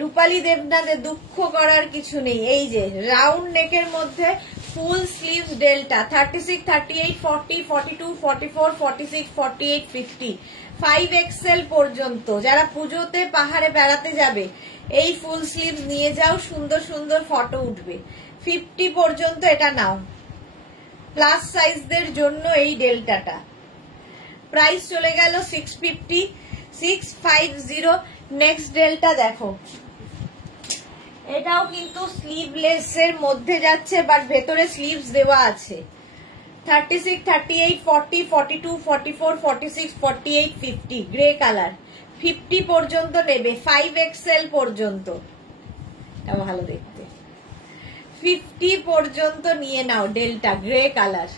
রূপালী দেবনাথের দুঃখ করার কিছু নেই। এই যে রাউন্ড নেকের মধ্যে ফুল স্লিভস ডেল্টা 36, 38, 40, 42, 44, 46, 48, 50 5XL পর্যন্ত। যারা পুজোতে পাহাড়ে বেড়াতে যাবে এই ফুল স্লিভস নিয়ে যাও, সুন্দর সুন্দর ফটো উঠবে। 50 পর্যন্ত এটা নাও, প্লাস সাইজদের জন্য এই ডেল্টাটা। প্রাইস চলে গেল 650, 650। নেক্সট ডেল্টা দেখো, এটাও কিন্তু স্লিভলেস এর মধ্যে যাচ্ছে, বাট ভেতরে স্লিভস দেওয়া আছে। 36, 38, 40, 42, 44, 46, 48, 50 গ্রে কালার। 50 পর্যন্ত নেবে, 5XL পর্যন্ত, এটা ভালো দেখতে। 50 পর্যন্ত নিয়ে নাও ডেল্টা গ্রে কালার।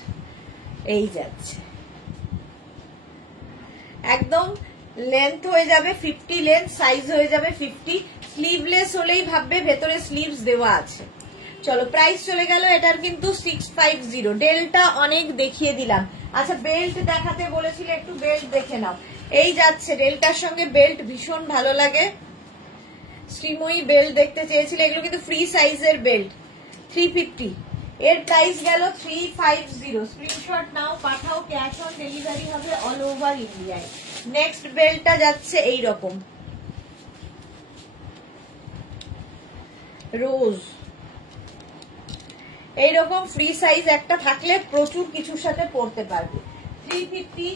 এই যাচ্ছে একদম লেন্থ হয়ে যাবে 50 লেন্থ, সাইজ হয়ে যাবে 50। স্লিভলেস হলেই ভাববে ভেতরে স্লিভস দেওয়া আছে। চলো প্রাইস চলে গেল এটার কিন্তু 650। ডেল্টা অনেক দেখিয়ে দিলাম। আচ্ছা বেল্ট দেখাতে বলেছিলে, একটু বেল্ট দেখে নাও। এই যাচ্ছে ডেল্টার সঙ্গে বেল্ট ভীষণ ভালো লাগে। শ্রীময়ী বেল্ট দেখতে চেয়েছিলে, এগুলো কিন্তু ফ্রি সাইজের বেল্ট। 350 এর প্রাইস গেল 350। স্ক্রিনশট নাও পাঠাও, ক্যাশ অন ডেলিভারি হবে অল ওভার ইন্ডিয়ায়। নেক্সট বেল্টটা যাচ্ছে এই রকম রোজ, এইরকম ফ্রি সাইজ একটা থাকলে প্রচুর কিছুর সাথে পরতে পারবে। 350।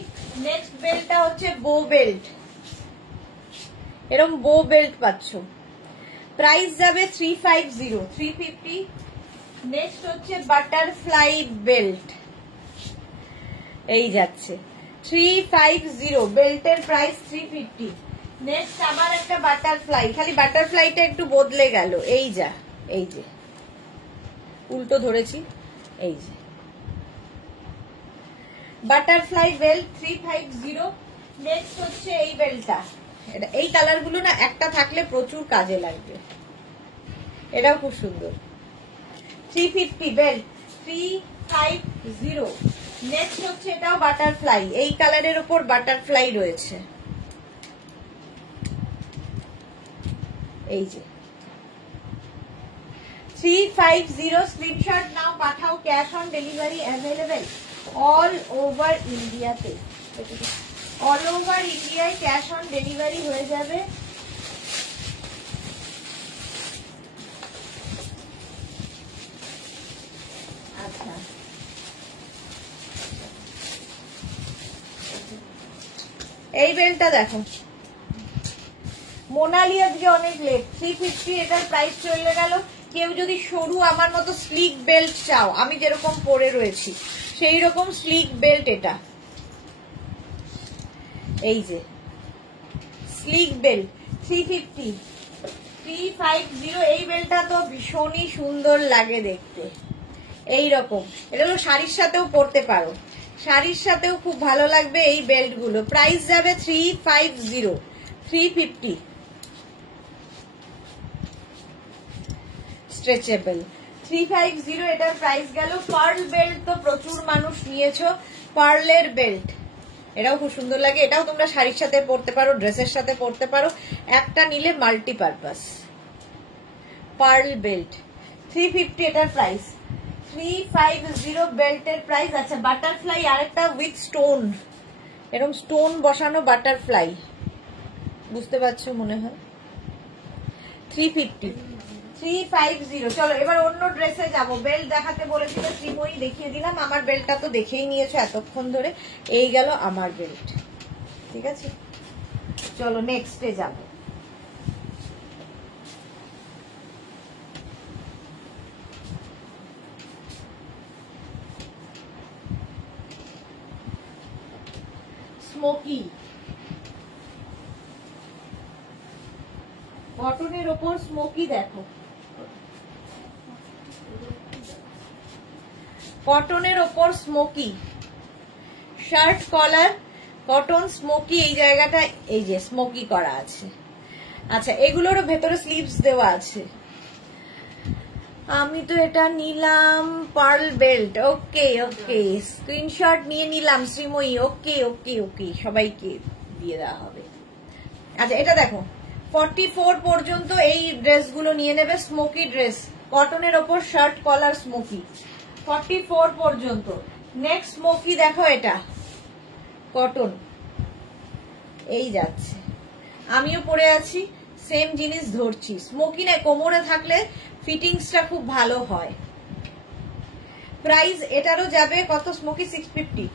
নেক্সট বেল্টটা হচ্ছে বো বেল্ট, এরকম বো বেল্ট পাচ্ছ, প্রাইস যাবে 350, 350। নেক্সট হচ্ছে বাটারফ্লাই বেল্ট, এই যাচ্ছে 350, বেল্টের প্রাইস 350। নেক্সট আবার একটা বাটারফ্লাই, খালি বাটারফ্লাইটা একটু বদলে গেল। এই যা, এই যে উল্টো ধরেছি, এই যে বাটারফ্লাই বেল্ট 350। নেক্সট হচ্ছে এই বেল্টটা, এই কালার গুলো না একটা থাকলে প্রচুর কাজে লাগবে, এটাও খুব সুন্দর। 350 বেল্ট 350। নেক্সট হচ্ছে এটাও বাটারফ্লাই, এই কালারের উপর বাটারফ্লাই রয়েছে। এই যে 350 স্ক্রিনশট নাও পাঠাও, cash on delivery available all over ইন্ডিয়াতে, অল ওভার ইন্ডিয়ায় ক্যাশ অন ডেলিভারি হয়ে যাবে। আচ্ছা এই বেলটা দেখো, মোনালি আজকে অনেক লেট, 350 এটার প্রাইস চলে গেল। কেউ যদি সরু আমার মতো স্লিক বেল্ট চাও, আমি যেরকম পরে রয়েছি সেই রকম স্লিক বেল্ট, এটা এই যে স্লিক বেল্ট 350 এই বেল্টটা তো ভীষণই সুন্দর লাগে দেখতে, এই রকম। এটা হলো শাড়ির সাথেও পরতে পারো, শাড়ির সাথেও খুব ভালো লাগবে এই বেল্ট গুলো। প্রাইস যাবে 350 স্ট্রেচেবল 350 এটার প্রাইস গেল। পার্ল বেল্ট তো প্রচুর মানুষ নিয়েছো, পার্লের বেল্ট এটাও খুব সুন্দর লাগে, এটাও তোমরা শাড়ির সাথে পরতে পারো, ড্রেসের সাথে পরতে পারো, একটা নিলে মাল্টিপারপাস। পার্ল বেল্ট 350 এটার প্রাইস, 350 বেল্টের প্রাইস। আচ্ছা বাটারফ্লাই আরেকটা উইথ স্টোন, এরকম স্টোন বসানো বাটারফ্লাই, বুঝতে পারছো মনে হয়, 350। চলো এবার অন্য ড্রেসে যাব। বেল্ট দেখাতে বলেছিল শ্রীময়ী, দেখিয়ে দিলাম। আমার বেল্টটা তো দেখেই নিয়েছো এতক্ষণ ধরে, এই গেল আমার বেল্ট, ঠিক আছে। চলো নেক্সটে যাব। স্মোকি কটনের ওপর স্মোকি, দেখো কটনের ওপর smoky, shirt collar cotton smoky, এই জায়গাটা এই যে স্মোকি করা আছে। আচ্ছা এগুলোরও ভেতরে স্লিভস দেওয়া আছে। আমি তো এটা নিলাম পার্ল বেল্ট, ওকে ওকে, স্ক্রিনশট নিয়ে নিলাম শ্রীময়ী, ওকে ওকে ওকে, সবাইকে দিয়ে দেওয়া হবে। আচ্ছা এটা দেখো 44 পর্যন্ত এই ড্রেসগুলো নিয়ে নেবে, স্মোকি ড্রেস, কটনের ওপর শার্ট কলার স্মোকি, 44 পর্যন্ত। নেক্সট স্মোকি দেখো, এটা কটন, এই যাচ্ছে, আমিও পরে আছি, সেম জিনিস ধরছি। স্মোকি না কোমরে থাকলে ফিটিংসটা খুব ভালো হয়। প্রাইস এটারও যাবে কত, smoky 650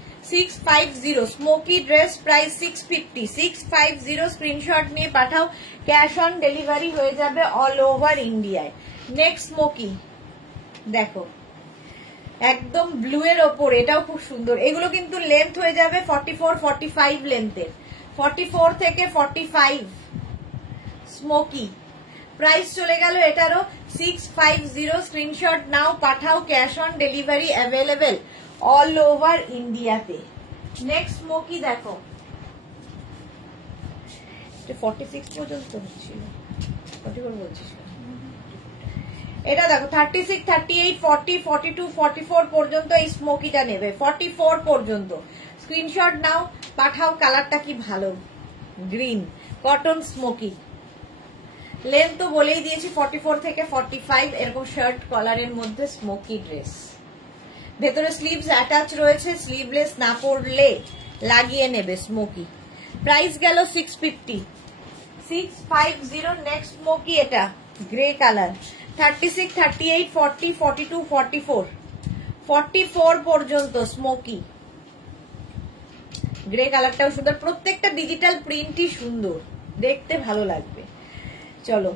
smoky dress, price 650 screenshot নিয়ে পাঠাও, ক্যাশ অন ডেলিভারি হয়ে যাবে অল ওভার ইন্ডিয়ায়। নেক্সট স্মোকি দেখো, একদম ব্লু এর ওপর, এটাও খুব সুন্দর। এগুলো কিন্তু লেন্থ হয়ে যাবে 44-45 লেন্থের, 44 থেকে 45 স্মোকি। প্রাইস চলে গেল এটারও 650 স্ক্রিনশট নাও পাঠাও, cash on delivery available all over ইন্ডিয়াতে। নেক্সট স্মোকি দেখো, 46 পর্যন্ত ছিল, 44 বলছিস, এটা দেখো 36, 38, 40, 42, 44 পর্যন্ত এই স্মোকিটা নেবে, 44 পর্যন্ত স্ক্রিনশট নাও পাঠাও। কালারটা কি ভালো, গ্রিন কটন স্মোকি, লেন্থ তো বলেই দিয়েছি 44 থেকে 45, এরকম শার্ট কলারের মধ্যে স্মোকি ড্রেস, ভেতরে স্লিভস অ্যাটাচ রয়েছে, স্লিভলেস না পরলে লাগিয়ে নেবে স্মোকি। প্রাইস গেল 650। নেক্সট স্মোকি, এটা গ্রে কালার, 36, 38, 40, 42, 44 পর্যন্ত স্মোকি। গ্রে কালারটাও সুন্দর, প্রত্যেকটা ডিজিটাল প্রিন্টই সুন্দর, দেখতে ভালো লাগবে। চলো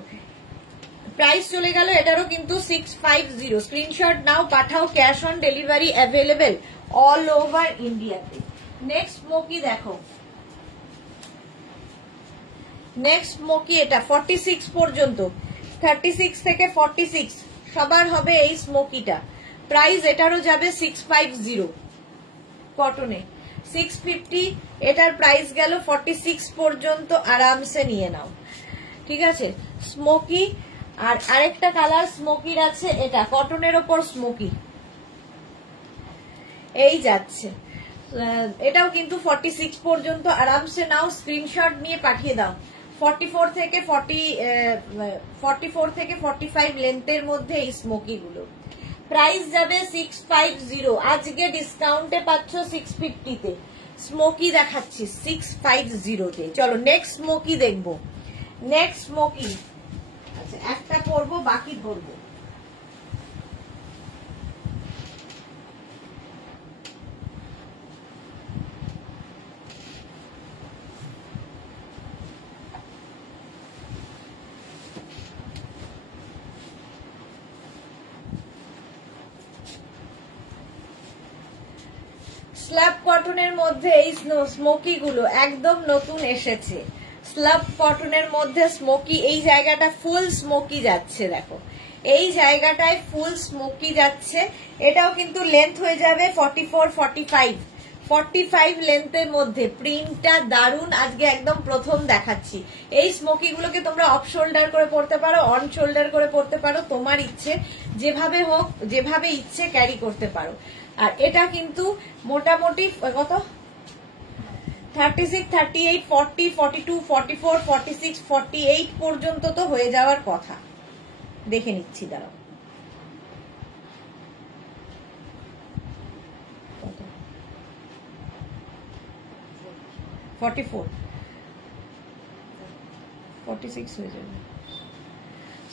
প্রাইস চলে গেল এটারও কিন্তু 650 স্ক্রিনশট নাও পাঠাও, cash on delivery available all over ইন্ডিয়াতে। নেক্সট স্মোকি দেখো, নেক্সট স্মোকি এটা 46 পর্যন্ত, 36 থেকে 46 সবার হবে এই স্মোকিটা। প্রাইস এটারও যাবে 650 কটনে, 650 এটার প্রাইস গেল 46 পর্যন্ত, আরামসে নিয়ে নাও, ঠিক আছে। স্মোকি আর আরেকটা কালার স্মোকির আছে, এটা কটনের ওপর স্মোকি, এই যাচ্ছে, এটাও কিন্তু 46 পর্যন্ত, আরামসে নাও, স্ক্রিনশট নিয়ে পাঠিয়ে দাও। 44 থেকে 45 লেন্থের মধ্যে এই স্মোকি গুলো। প্রাইস যাবে 650, আজকে ডিসকাউন্টে পাচ্ছ 650 তে। স্মোকি দেখাচ্ছি 650 তে। চলো নেক্সট স্মোকি দেখবো। নেক্সট স্মোকি, আচ্ছা একটা করবো, বাকি ধরবো। স্ল্যাব কটনের মধ্যে এই স্মোকি গুলো একদম নতুন এসেছে। স্ল্যাব কটনের মধ্যে স্মোকি, এই জায়গাটা ফুল স্মোকি যাচ্ছে, দেখো এই জায়গাটায় ফুল স্মোকি যাচ্ছে। এটাও কিন্তু লেন্থ হয়ে যাবে 44-45 লেন্থের মধ্যে। প্রিন্টটা দারুন, আজকে একদম প্রথম দেখাচ্ছি। এই স্মোকি গুলোকে তোমরা অফ শোল্ডার করে পড়তে পারো, অন শোল্ডার করে পড়তে পারো, তোমার ইচ্ছে, যেভাবে হোক যেভাবে ইচ্ছে ক্যারি করতে পারো। আর এটা কিন্তু মোটামুটি কত 36, 38, 40, 42, 44, 46, 48 পর্যন্ত তো হয়ে যাওয়ার কথা। দেখে নিচ্ছি, দাঁড়াও। কত 44, 46 হয়ে যাবে।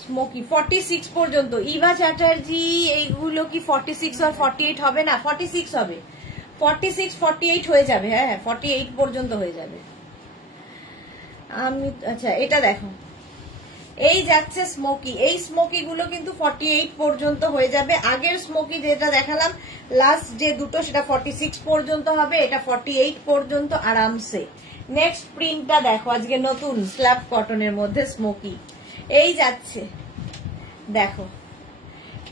স্মোকি 46 পর্যন্ত। ইভা চ্যাটার্জি এইগুলো কি 46 আর 48 হবে না? 46 হবে, 46, 48 হয়ে যাবে। হ্যাঁ 48 পর্যন্ত হয়ে যাবে। আমি আচ্ছা এটা দেখো, এই যাচ্ছে স্মোকি, এই স্মোকি গুলো কিন্তু 48 পর্যন্ত হয়ে যাবে। আগের স্মোকি যেটা দেখালাম লাস্ট যে দুটো, সেটা 46 পর্যন্ত হবে, এটা 48 পর্যন্ত আরামসে। নেক্সট প্রিন্টটা দেখো, আজকে নতুন স্ল্যাব কটনের মধ্যে স্মোকি এই যাচ্ছে, দেখো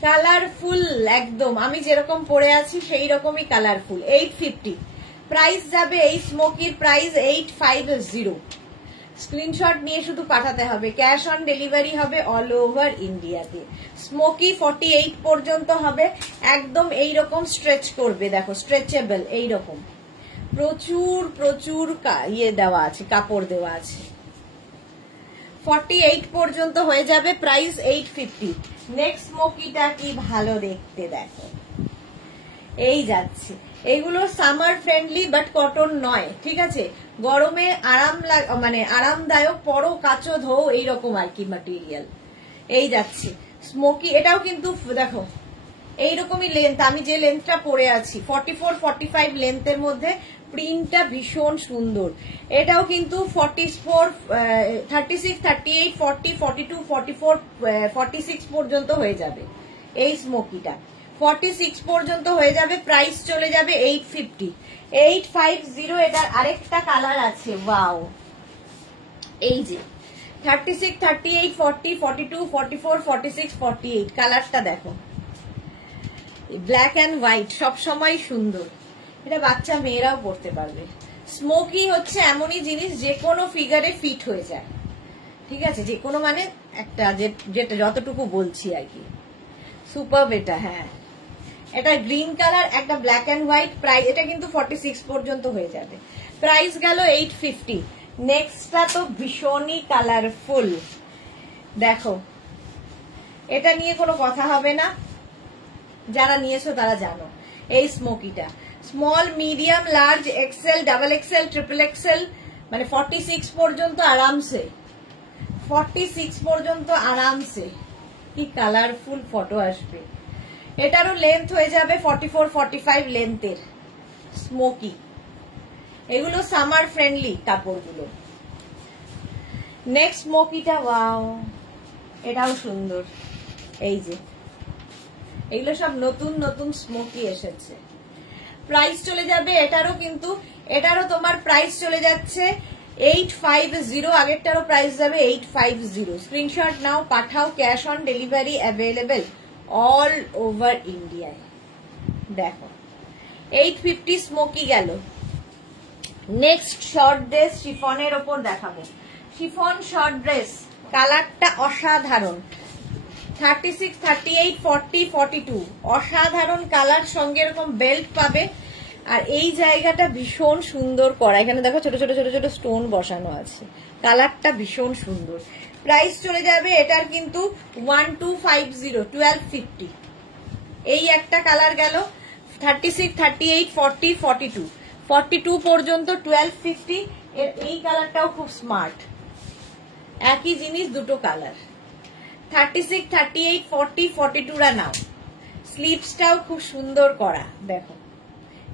কালারফুল একদম। আমি যেরকম পরে আছি সেই রকমই কালারফুল। 850 প্রাইস যাবে। এই স্মোকির প্রাইস 850। স্ক্রিনশট নিয়ে শুধু পাঠাতে হবে, ক্যাশ অন ডেলিভারি হবে অল ওভার ইন্ডিয়াতে। স্মোকি 48 পর্যন্ত হবে, একদম এইরকম স্ট্রেচ করবে, দেখো স্ট্রেচেবল, এইরকম প্রচুর প্রচুর ইয়ে দেওয়া আছে, কাপড় দেওয়া আছে। 48 পর্যন্ত হয়ে যাবে, প্রাইস 850। নেক্সট স্মোকিটা কি ভালো দেখতে, দেখো এই যাচ্ছে। এইগুলো সামার ফ্রেন্ডলি বাট কটন নয়, ঠিক আছে? গরমে মানে আরামদায়ক, পরো কাচো ধো এইরকম আর কি ম্যাটেরিয়াল। এই যাচ্ছে স্মোকি, এটাও কিন্তু দেখো এইরকমই লেন্থ, আমি যে লেন্থটা পরে আছি 44-45 লেন্থের মধ্যে। প্রিন্টটা ভীষণ সুন্দর। এটাও কিন্তু 44, 36, 38, 40, 42, 44, 46 পর্যন্ত হয়ে যাবে। এই স্মোকিটা 46 পর্যন্ত হয়ে যাবে, প্রাইস চলে যাবে 850। 850। এটার আরেকটা কালার আছে, ওয়াও, এই যে 36, 38, 40, 42, 44, 46, 48 কালারটা দেখো, ব্ল্যাক অ্যান্ড হোয়াইট, সবসময় সুন্দর। এটা বাচ্চা মেয়েরাও পড়তে পারবে। স্মোকি হচ্ছে এমনই জিনিস যে কোনো ফিগারে ফিট হয়ে যায়, ঠিক আছে? যে কোনো মানে একটা যেটা যতটুকু বলছি আর কি। সুপারব এটা। হ্যাঁ এটা গ্রিন কালার, একটা ব্ল্যাক অ্যান্ড হোয়াইট। প্রাইস এটা কিন্তু 46 পর্যন্ত হয়ে যাবে, প্রাইস গেল 850। নেক্সটটা তো ভীষণই কালারফুল, দেখো এটা নিয়ে কোনো কথা হবে না, যারা নিয়েছো তারা জানো। এই স্মোকিটা small, medium, large, XL, double XL, triple XL, মানে 46 পর্যন্ত আরামসে, 46 পর্যন্ত আরামসে। কি কালারফুল ফটো আসবে। এটারও লেন্থ হয়ে যাবে 44-45 লেন্থের স্মোকি। এগুলো সামার ফ্রেন্ডলি কাপড়গুলো। নেক্সট স্মোকিটা, ওয়াও, এটাও সুন্দর। এই যে এগুলো সব নতুন নতুন স্মোকি এসেছে। প্রাইস চলে যাবে এটারও, কিন্তু এটারও তোমার প্রাইস চলে যাচ্ছে 850। আগেরটারও প্রাইস যাবে 850। স্ক্রিনশট নাও, পাঠাও, cash on delivery available all over ইন্ডিয়ায়। দেখো 850 স্মোকি গেল। নেক্সট শর্ট ড্রেস শিফনের ওপর দেখাবো। শিফন শর্ট ড্রেস, কালারটা অসাধারণ। 36, 38, 40, 42 অসাধারণ কালার, সঙ্গে এরকম বেল্ট পাবে। আর এই জায়গাটা ভীষণ সুন্দর করা, এখানে দেখো ছোট ছোট ছোট ছোট স্টোন বসানো আছে, কালারটা ভীষণ সুন্দর। প্রাইস চলে যাবে এটার কিন্তু 1250, 1250। এই একটা কালার গেল, 36, 38, 40, 42, 42 পর্যন্ত 1250। এর এই কালারটাও খুব স্মার্ট, একই জিনিস দুটো কালার। 36, 38, 40, 42রা নাও। স্লিভসটাও খুব সুন্দর করা, দেখো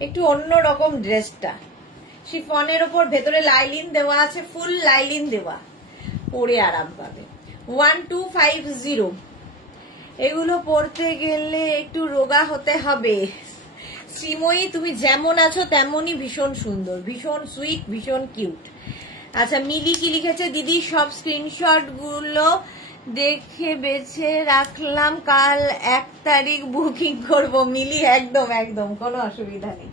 একটু অন্যরকম ড্রেসটা, শিফনের ওপর ভেতরে লাইলিন দেওয়া আছে, ফুল লাইলিন দেওয়া, পরে আরাম পাবে। 1250। এগুলো পরতে গেলে একটু রোগা হতে হবে। শ্রীময়ী তুমি যেমন আছো তেমনই ভীষণ সুন্দর, ভীষণ সুইট, ভীষণ কিউট। আচ্ছা মিলি কি লিখেছে, দিদি সব স্ক্রিনশট গুলো দেখে বেছে রাখলাম, কাল 1 তারিখ বুকিং করব। মিলি একদম একদম কোনো অসুবিধা নেই।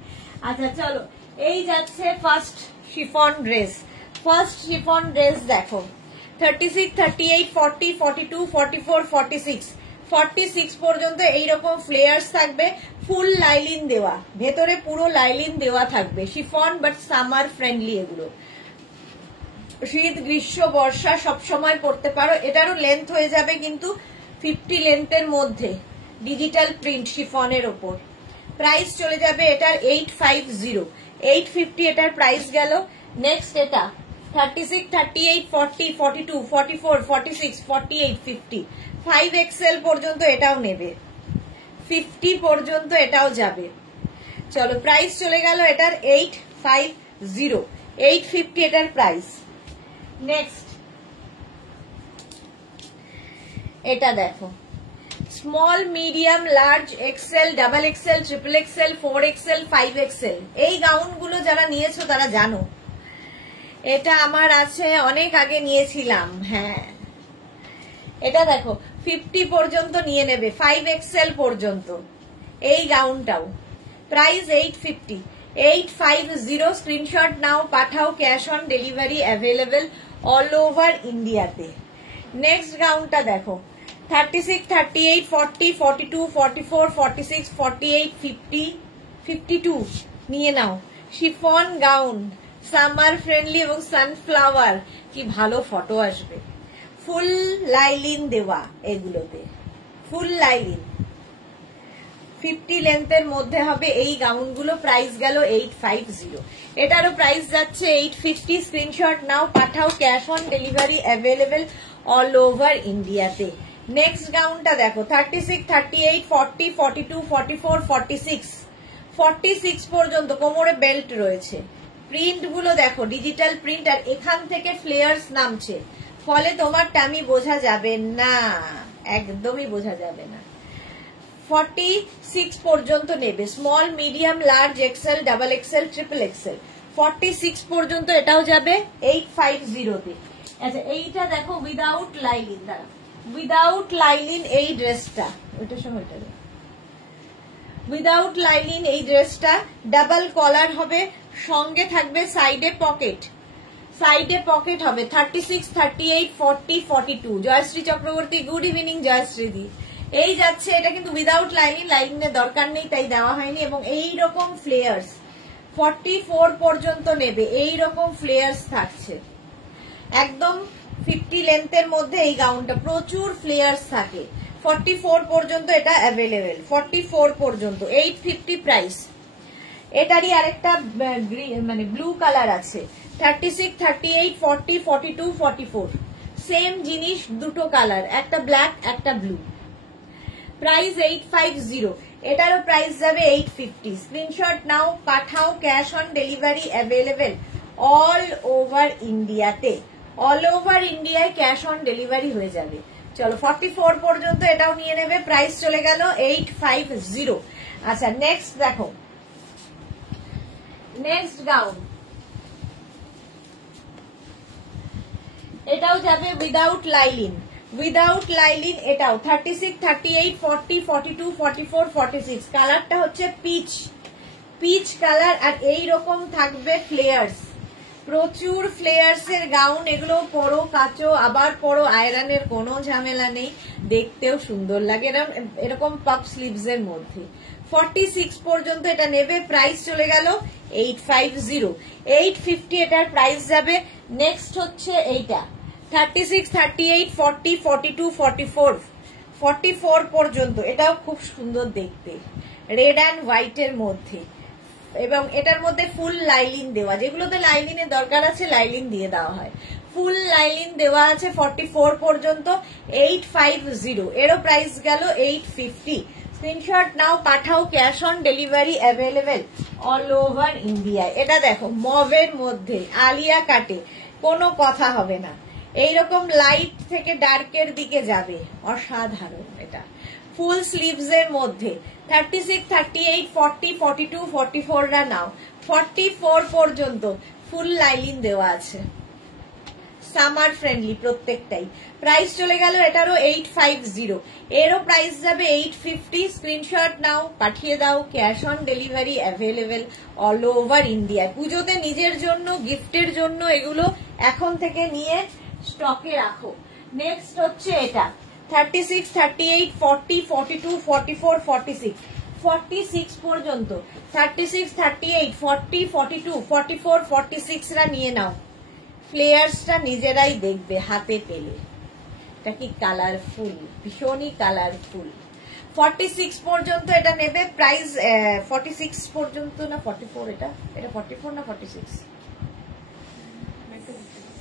আচ্ছা চলো, এই যাচ্ছে first chiffon dress. First chiffon dress দেখো, 36, 38, 40, 42, 44, 46, 46 পর্যন্ত এইরকম ফ্লেয়ার্স থাকবে, ফুল লাইলিন দেওয়া, ভেতরে পুরো লাইলিন দেওয়া থাকবে, শিফন বাট সামার ফ্রেন্ডলি। এগুলো শীত গ্রীষ্ম বর্ষা সব সময় পরতে পারো। এটারও লেন্থ হয়ে যাবে কিন্তু 50 লেন্থের মধ্যে, ডিজিটাল প্রিন্ট শিফনের ওপর। প্রাইস চলে যাবে এটার 850, 850 এটার প্রাইস গেল। নেক্সট এটা 36, 38, 40, 42, 44, 46, 48, 50, 5XL পর্যন্ত এটাও নেবে, 50 পর্যন্ত এটাও যাবে। চলো প্রাইস চলে গেল এটার 850, 850 এটার প্রাইস। নেক্সট এটা দেখো, small medium large XL, double XL, triple Excel, 4XL, 5XL। এই গাউনগুলো যারা নিয়েছো তারা জানো, এটা আমার আছে, অনেক আগে নিয়েছিলাম। হ্যাঁ এটা দেখো 50 পর্যন্ত নিয়ে নেবে, 5XL পর্যন্ত এই গাউনটাও। প্রাইস 850, 850। স্ক্রিনশট নাও, পাঠাও, cash on delivery available all over ইন্ডিয়াতে। নেক্সট গাউনটা দেখো, 36, 38, 40, 42, 44, 46, 48, 50, 52 নিয়ে নাও। শিফন গাউন, সামার ফ্রেন্ডলি এবং সানফ্লাওয়ার, কি ভালো ফটো আসবে। ফুল লাইলিন দেওয়া, এগুলোতে ফুল লাইলিন, 50 লেন্থের মধ্যে হবে এই গাউনগুলো। প্রাইস গেল 850, এটারও প্রাইস যাচ্ছে 850। স্ক্রিনশট নাও, পাঠাও, cash on delivery available all over ইন্ডিয়াতে। নেক্সট গাউনটা দেখো, 36, 38, 40, 42, 44, 46, 46 পর্যন্ত কোমরে বেল্ট রয়েছে। প্রিন্ট গুলো দেখো, ডিজিটাল প্রিন্ট, আর এখান থেকে ফ্লেয়ার্স নামছে, ফলে তোমার টামি বোঝা যাবে না, একদমই বোঝা যাবে না। 46 পর্যন্ত নেবে, small medium large XL, double XL, triple XL, 46 পর্যন্ত এটাও যাবে 850 তে। আচ্ছা এইটা দেখো উইদাউট লাইলিন, দাঁড়া, উইদাউট লাইলিন এই ড্রেসটা, ওইটার সময় উইদাউট লাইলিন এই ড্রেসটা, ডাবল কলার হবে, সঙ্গে থাকবে সাইডে পকেট, সাইডে পকেট হবে। 36, 38, 40, 42। জয়শ্রী চক্রবর্তী, গুড ইভিনিং জয়শ্রী দি। এই যাচ্ছে, এটা কিন্তু উইদাউট লাইনিং, লাইনিংয়ের দরকার নেই তাই দেওয়া হয়নি। এবং এই রকম ফ্লেয়ার্স 44 পর্যন্ত নেবে, এই রকম ফ্লেয়ার্স থাকছে একদম 50 লেন্থের মধ্যে। এই গাউনটা প্রচুর ফ্লেয়ার্স থাকে, 44 পর্যন্ত এটা অ্যাভেলেবেল, 44 পর্যন্ত 850 প্রাইস। এটারই আরেকটা মানে ব্লু কালার আছে, 36, 38, 40, 42, 44, সেম জিনিস, দুটো কালার, একটা ব্ল্যাক একটা ব্লু। প্রাইস 850, এটারও প্রাইস যাবে 850। স্ক্রিনশট নাও, পাঠাও, cash on delivery available all over ইন্ডিয়াতে, অল ওভার ইন্ডিয়ায় ক্যাশ অন ডেলিভারি হয়ে যাবে। চলো 44 পর্যন্ত এটাও নিয়ে নেবে, প্রাইস চলে গেল 850। আচ্ছা নেক্সট দেখো, নেক্সট গাউন, এটাও যাবে উইদাউট লাইলিন, উইদাউট লাইলিন এটাও 36, 38, 40, 42, 44, 46। কালারটা হচ্ছে পিচ, পিচ কালার, আর এই রকম থাকবে ফ্লেয়ার্স, প্রচুর ফ্লেয়ার্স এর গাউন। এগুলো পরো কাচো আবার পরো, আয়রনের কোনো ঝামেলা নেই, দেখতেও সুন্দর লাগে এরকম পাপ স্লিভস এর মধ্যে। 46 পর্যন্ত এটা নেবে, প্রাইস চলে গেল 850, 850 এটার প্রাইস যাবে। নেক্সট হচ্ছে এইটা 36, 38, 40, 42, 44, 44 পর্যন্ত, এটাও খুব সুন্দর দেখতে, রেড অ্যান্ড হোয়াইট এর মধ্যে, এবং এটার মধ্যে ফুল লাইলিন দেওয়া, যেগুলোতে লাইলিনের দরকার আছে লাইলিন দিয়ে দেওয়া হয়, ফুল লাইলিন দেওয়া আছে 44 পর্যন্ত, 850, এরও প্রাইস গেল 850। স্ক্রিনশট নাও, পাঠাও, cash on delivery available all over India. এটা দেখো মভের মধ্যে আলিয়া কাটে, কোনো কথা হবে না, এইরকম লাইট থেকে ডার্কের দিকে যাবে, অসাধারণ। এটা ফুল স্লিভস এর মধ্যে 36, 38, 40, 42, 44 রা নাও, 44 পর্যন্ত ফুল লাইলিন দেওয়া আছে, সামার ফ্রেন্ডলি প্রত্যেকটাই। প্রাইস চলে গেল এটারও 850, এরও প্রাইস যাবে 850। স্ক্রিনশট নাও, পাঠিয়ে দাও, cash on delivery available all over India. পুজোতে নিজের জন্য, গিফটের জন্য এগুলো এখন থেকে নিয়ে স্টকে রাখো। নেক্সট হচ্ছে এটা 36, 38, 40, 42, 44, 46, 46 পর্যন্ত, 36, 38, 40, 42, 44, 46 রা নিয়ে নাও, ফ্লেয়ার্সটা নিজেরাই দেখবে হাতে পেলে, এটা কি কালারফুল, ভীষণই কালারফুল। 46 পর্যন্ত এটা নেবে, প্রাইস 46 পর্যন্ত না 44, এটা 44 না 46,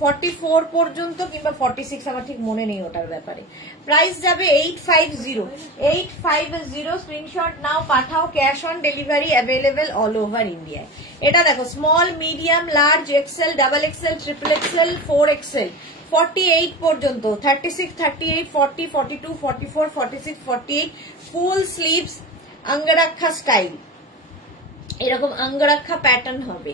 44 পর্যন্ত কিংবা 46, আমার ঠিক মনে নেই ওটার ব্যাপারে। প্রাইস যাবে 850, 850। স্ক্রিনশট নাও, পাঠাও, cash on delivery available all over India. এটা দেখো small, medium, large, XL, double XL, triple XL, 4 XL, 48 পর্যন্ত, 36, 38, 40, 42, 44, 46, 48, ফুল স্লিভস, অঙ্গরাক্ষা স্টাইল, এরকম অঙ্গরাক্ষা প্যাটার্ন হবে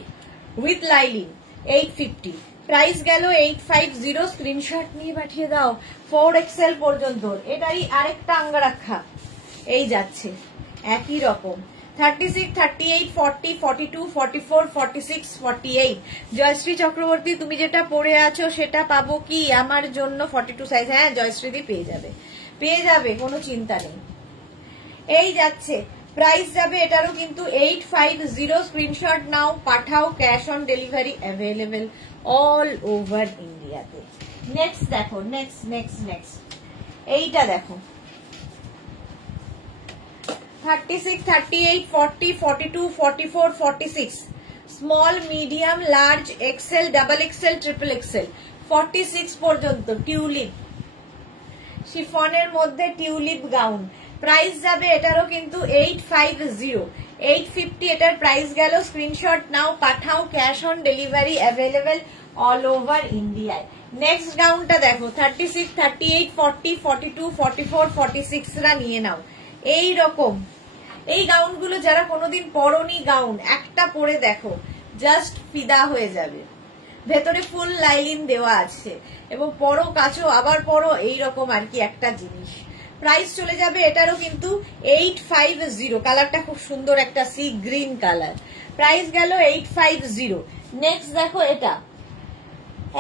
উইথ লাইলিন, 850। প্রাইস গেল 850। স্ক্রিনশট নিয়ে পাঠিয়ে দাও, 4 এক্সেল পর্যন্ত। এটাই আরেকটা অঙ্গরাক্ষা, এই যাচ্ছে একই রকম, 36, 38, 40, 42, 44, 46, 48। জয়শ্রী চক্রবর্তী, তুমি যেটা পরে আছো সেটা পাবো কি আমার জন্য 42 সাইজ? হ্যাঁ জয়শ্রীদি পেয়ে যাবে, পেয়ে যাবে, কোনো চিন্তা নেই। এই যাচ্ছে, প্রাইস যাবে এটারও কিন্তু 850। স্ক্রিনশট নাও, পাঠাও, cash on delivery available all over ইন্ডিয়াতে। নেক্সট দেখো, নেক্সট এইটা দেখো 36, 38, 40, 42, 44, 46, small, medium, large, XL, double XL, triple XL, 46 পর্যন্ত। টিউলিপ শিফনের মধ্যে টিউলিপ গাউন, প্রাইস যাবে এটারও কিন্তু 850, 850 এটার প্রাইস গেল। স্ক্রিনশট নাও, পাঠাও, cash on delivery available all over ইন্ডিয়ায়। নেক্সট গাউনটা দেখো 36, 38, 40, 42, 44, 46 রা নিয়ে নাও। এই রকম এই গাউনগুলো যারা কোনোদিন পরনি, গাউন একটা পরে দেখো, জাস্ট ফিদা হয়ে যাবে। ভেতরে ফুল লাইলিন দেওয়া আছে এবং পরো কাচো আবার পরো, এইরকম আর কি একটা জিনিস। প্রাইস চলে যাবে এটারও কিন্তু 850, কালারটা খুব সুন্দর, একটা সি গ্রিন কালার, প্রাইস গেল 850। নেক্সট দেখো এটা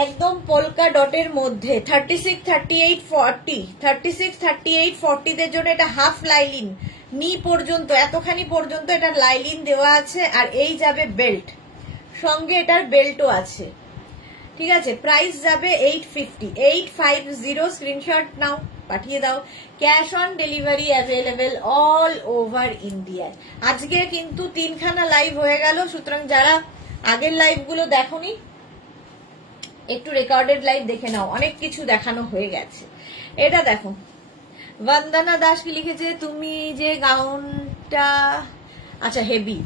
একদম পোলকা ডটের মধ্যে 36, 38, 40, 36, 38, 40 দের জন্য এটা হাফ লাইলিন, নি পর্যন্ত, এতখানি পর্যন্ত এটা লাইলিন দেওয়া আছে। আর এই যাবে বেল্ট, সঙ্গে এটার বেল্টও আছে, ঠিক আছে। প্রাইস যাবে 850, 850। স্ক্রিনশট নাও, পাঠিয়ে দাও, cash on delivery available all over India. আজকে কিন্তু 3খানা লাইভ হয়ে গেল, সুতরাং যারা আগের লাইভগুলো দেখোনি একটু রেকর্ডেড লাইভ দেখে নাও, অনেক কিছু দেখানো হয়ে গেছে। এটা দেখো বন্দনা দাস কি লিখেছে, তুমি যে গাউনটা, আচ্ছা হেভি,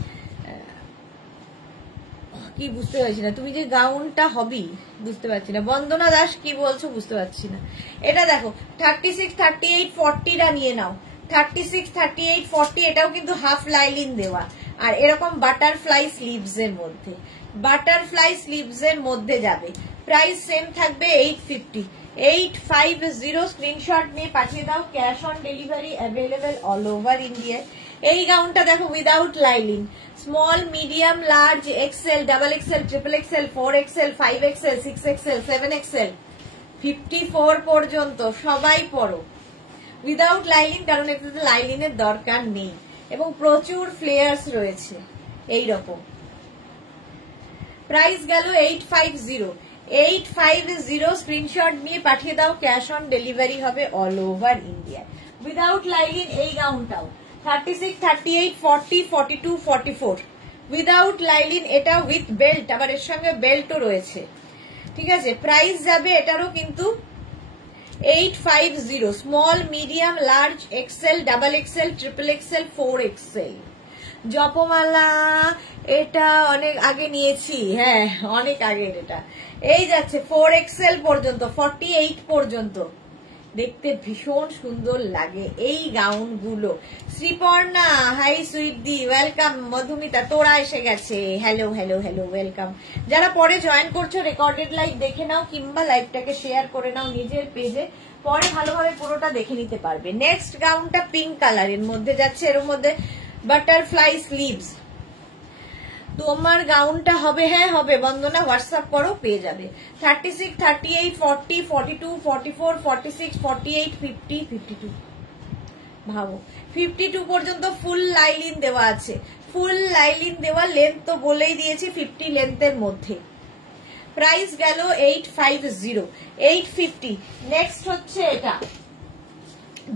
কি বুঝতে পারছি না, তুমি যে গাউনটা হবি বুঝতে পারছি না। বন্দনা দাস কি বলছো বুঝতে পারছি না। এটা দেখো 36, 38, 40 রা নিয়ে নাও, 36, 38, 40 এটাও কিন্তু হাফ লাইলিন দেওয়া, আর এরকম বাটারফ্লাই স্লিভস এর মধ্যে, বাটারফ্লাই স্লিভস এর মধ্যে যাবে। প্রাইস সেম থাকবে 850, 850। স্ক্রিনশট নিয়ে পাঠিয়ে দাও, cash on delivery available all over India. এই গাউনটা দেখো without lining, small, medium, large, XL, double XL, triple XL, 4 XL, 5 XL, 6 XL, 7 XL, 54 পর্যন্ত সবাই পরো উইদাউট লাইলিন, কারণ এটাতে লাইলিনের দরকার নেই। এবং প্রচুর ফ্লেয়ার্স রয়েছে এই রকম। প্রাইস গেল 850। 850 স্ক্রিনশট নিয়ে পাঠিয়ে দাও, ক্যাশ অন ডেলিভারি হবে all over India. Without lining এই গাউনটাও 36, 38, 40, 42, 44 উইদাউট লাইলিন, এটা উইথ বেল্ট, আবার এর সঙ্গে বেল্টও রয়েছে, ঠিক আছে। প্রাইস যাবে এটারও কিন্তু 850। Small, medium, large, XL, double XL, triple XL, 4 XL. Japamala এটা অনেক আগে নিয়েছি, হ্যাঁ অনেক আগের এটা। এই যাচ্ছে 4 এক্সেল পর্যন্ত, 48 পর্যন্ত। দেখতে ভীষণ সুন্দর লাগে এই গাউন গুলো। শ্রীপর্ণা হাই সুইটদি, ওয়েলকাম। মধুমিতা তোরা এসে গেছে, হ্যালো হ্যালো হ্যালো, ওয়েলকাম। যারা পরে জয়েন করছো রেকর্ডেড লাইভ দেখে নাও, কিংবা লাইভটাকে শেয়ার করে নাও নিজের পেজে, পরে ভালোভাবে পুরোটা দেখে নিতে পারবে। নেক্সট গাউনটা পিঙ্ক কালারের মধ্যে যাচ্ছে, এর মধ্যে বাটারফ্লাই স্লিভস। তোমার গাউনটা হবে, হ্যাঁ হবে, বন্দনা হোয়াটসঅ্যাপ করো পেয়ে যাবে। 36, 38, 40, 42, 44, 46, 48, 50, 52 ভাবো 52 পর্যন্ত ফুল লাইলিন দেওয়া আছে। ফুল লাইলিন দেওয়া, লেন্থ তো বলেই দিয়েছি 50 লেন্থের মধ্যে। প্রাইস গেল 850, 850। নেক্সট হচ্ছে এটা,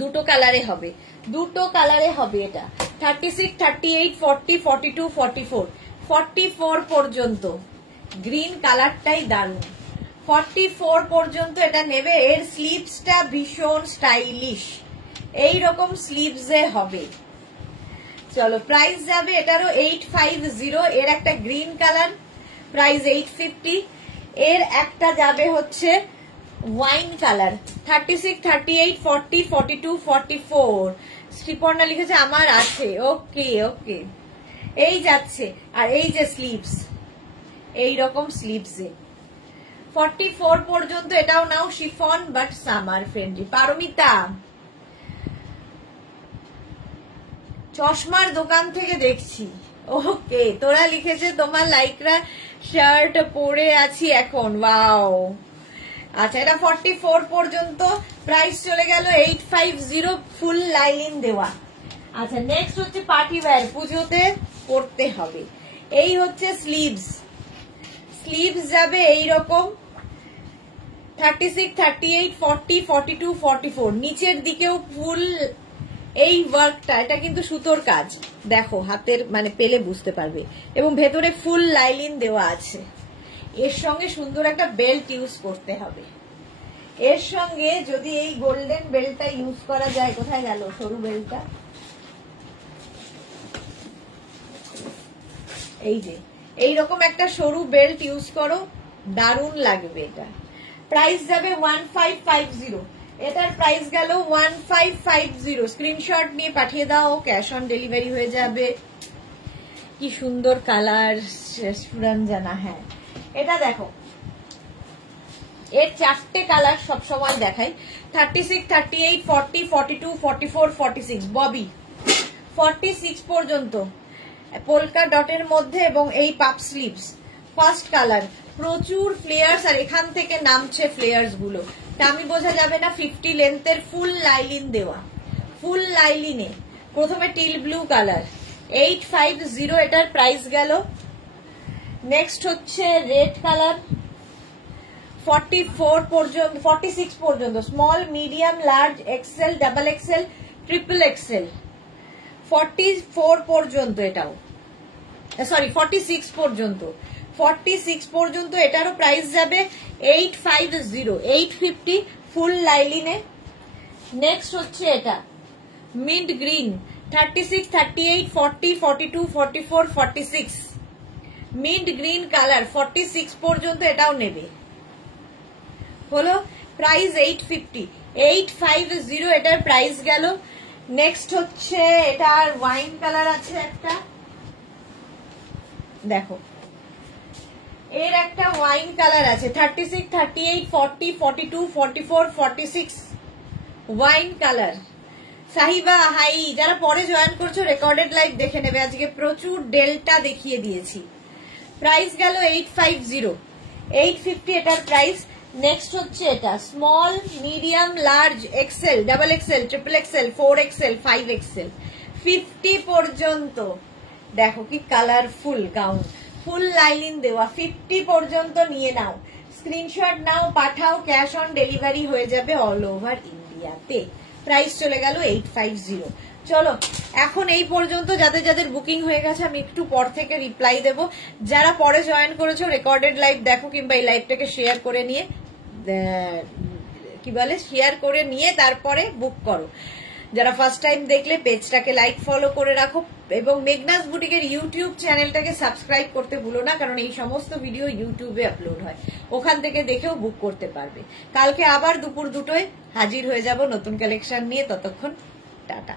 দুটো কালারে হবে, দুটো কালারে হবে এটা। 36, 38, 40, 42, 44 44 পর্যন্ত গ্রিন কালারটাই দারুণ। 44 পর্যন্ত এটা নেবে। এর স্লিভসটা ভীষণ স্টাইলিশ, এইরকম স্লিভসে হবে। চলো প্রাইস যাবে এটারও 850। এর একটা গ্রিন কালার, প্রাইস 850। এর একটা যাবে হচ্ছে ওয়াইন কালার, 36, 38, 40, 42, 44। শ্রীপর্ণা লিখেছে আমার আছে, ওকে ওকে। এই যাচ্ছে, আর এই যে স্লিভস, এইরকম স্লিভসে 44 পর্যন্ত। এটাও নাও, chiffon but summer friendly. Paromita চশমার দোকান থেকে দেখছি, ওকে। তোরা লিখেছে তোমার লাইকরা শার্ট পরে আছি এখন, ওয়াও। আচ্ছা এটা 44 পর্যন্ত, প্রাইস চলে গেল 850, ফুল লাইলিন দেওয়া। আচ্ছা নেক্সট হচ্ছে পার্টি ওয়্যার, পুজোতে পরতে হবে। এই হচ্ছে স্লিভস, স্লিভস যাবে এইরকম 36, 38, 40, 42, 44। নিচের দিকেও ফুল এই ওয়ার্কটা, এটা কিন্তু সুতোর কাজ, দেখো হাতের মানে পেলে বুঝতে পারবে, এবং ভেতরে ফুল লাইলিন দেওয়া আছে। এর সঙ্গে সুন্দর একটা বেল্ট ইউজ করতে হবে। এর সঙ্গে যদি এই গোল্ডেন বেল্টটা ইউজ করা যায়, কোথায় গেল সরু বেল্টটা, এই যে এইরকম একটা সরু বেল্ট ইউজ করো, দারুণ লাগবে এটা। প্রাইস যাবে 1550। এটার প্রাইস গেল 1550। স্ক্রিনশট নিয়ে পাঠিয়ে দাও, ক্যাশ অন ডেলিভারি হয়ে যাবে। কি সুন্দর কালার, সুরঞ্জনা, হ্যাঁ এটা দেখো, এর 4টে কালার সবসময় দেখাই। 36, 38, 40, 42, 44, 46 ববি 46 পর্যন্ত পোলকা ডটের মধ্যে, এবং এই পাপ স্লিভস। ফার্স্ট কালার, প্রচুর ফ্লেয়ার্স, আর এখান থেকে নামছে ফ্লেয়ার্স গুলো, দামি বোঝা যাবে না। 50 লেন্থের ফুল লাইলিন দেওয়া, ফুল লাইলিনে প্রথমে টিল ব্লু কালার, 850 এটার প্রাইস গেল। নেক্সট হচ্ছে রেড কালার, 44 পর্যন্ত, 46 পর্যন্ত, small, medium, large, XL, double XL, triple XL. 44 পর্যন্ত এটাও, সরি 46 পর্যন্ত, 46 পর্যন্ত এটারও প্রাইস যাবে 850, 850 ফুল লাইলিনে। নেক্সট হচ্ছে এটা mint green, 36, 38, 40, 42, 44, 46 mint green colour, 46 পর্যন্ত এটাও নেবে। হলো প্রাইস 850, 850 এটার প্রাইস গেল। নেক্সট হচ্ছে এটার ওয়াইন কালার আছে একটা, দেখো এর একটা ওয়াইন কালার আছে, 36, 38, 40, 42, 44, 46 ওয়াইন কালার। সাহিবা হাই, যারা পরে জয়েন করছো রেকর্ডেড লাইভ দেখে নেবে, আজকে প্রচুর ডেল্টা দেখিয়ে দিয়েছি। প্রাইস গেল 850, 850 এটার প্রাইস। নেক্সট হচ্ছে এটা small, medium, large, XL, double XL, triple XL, 4 XL, 5 XL. 50 পর্যন্ত। দেখো কি কালারফুল গাউন, ফুল লাইনিং দেওয়া, 50 পর্যন্ত নিয়ে নাও, স্ক্রিনশট নাও, পাঠাও, ক্যাশ অন ডেলিভারি হয়ে যাবে অল ওভার ইন্ডিয়াতে। প্রাইস চলে গেল 850। চলো এখন এই পর্যন্ত যাদের যাদের বুকিং হয়ে গেছে আমি একটু পর থেকে রিপ্লাই দেব। যারা পরে জয়েন করেছো রেকর্ডেড লাইভ দেখো, কিংবা এই লাইভটাকে শেয়ার করে নিয়ে কি বলে শেয়ার করে নিয়ে তারপরে বুক করো। যারা ফার্স্ট টাইম দেখলে পেজটাকে লাইক ফলো করে রাখো এবং মেঘনাস বুটিকের ইউটিউব চ্যানেলটাকে সাবস্ক্রাইব করতে ভুলো না, কারণ এই সমস্ত ভিডিও ইউটিউবে আপলোড হয়, ওখান থেকে দেখেও বুক করতে পারবে। কালকে আবার দুপুর 2টোয় হাজির হয়ে যাব নতুন কালেকশন নিয়ে, ততক্ষণ টাটা।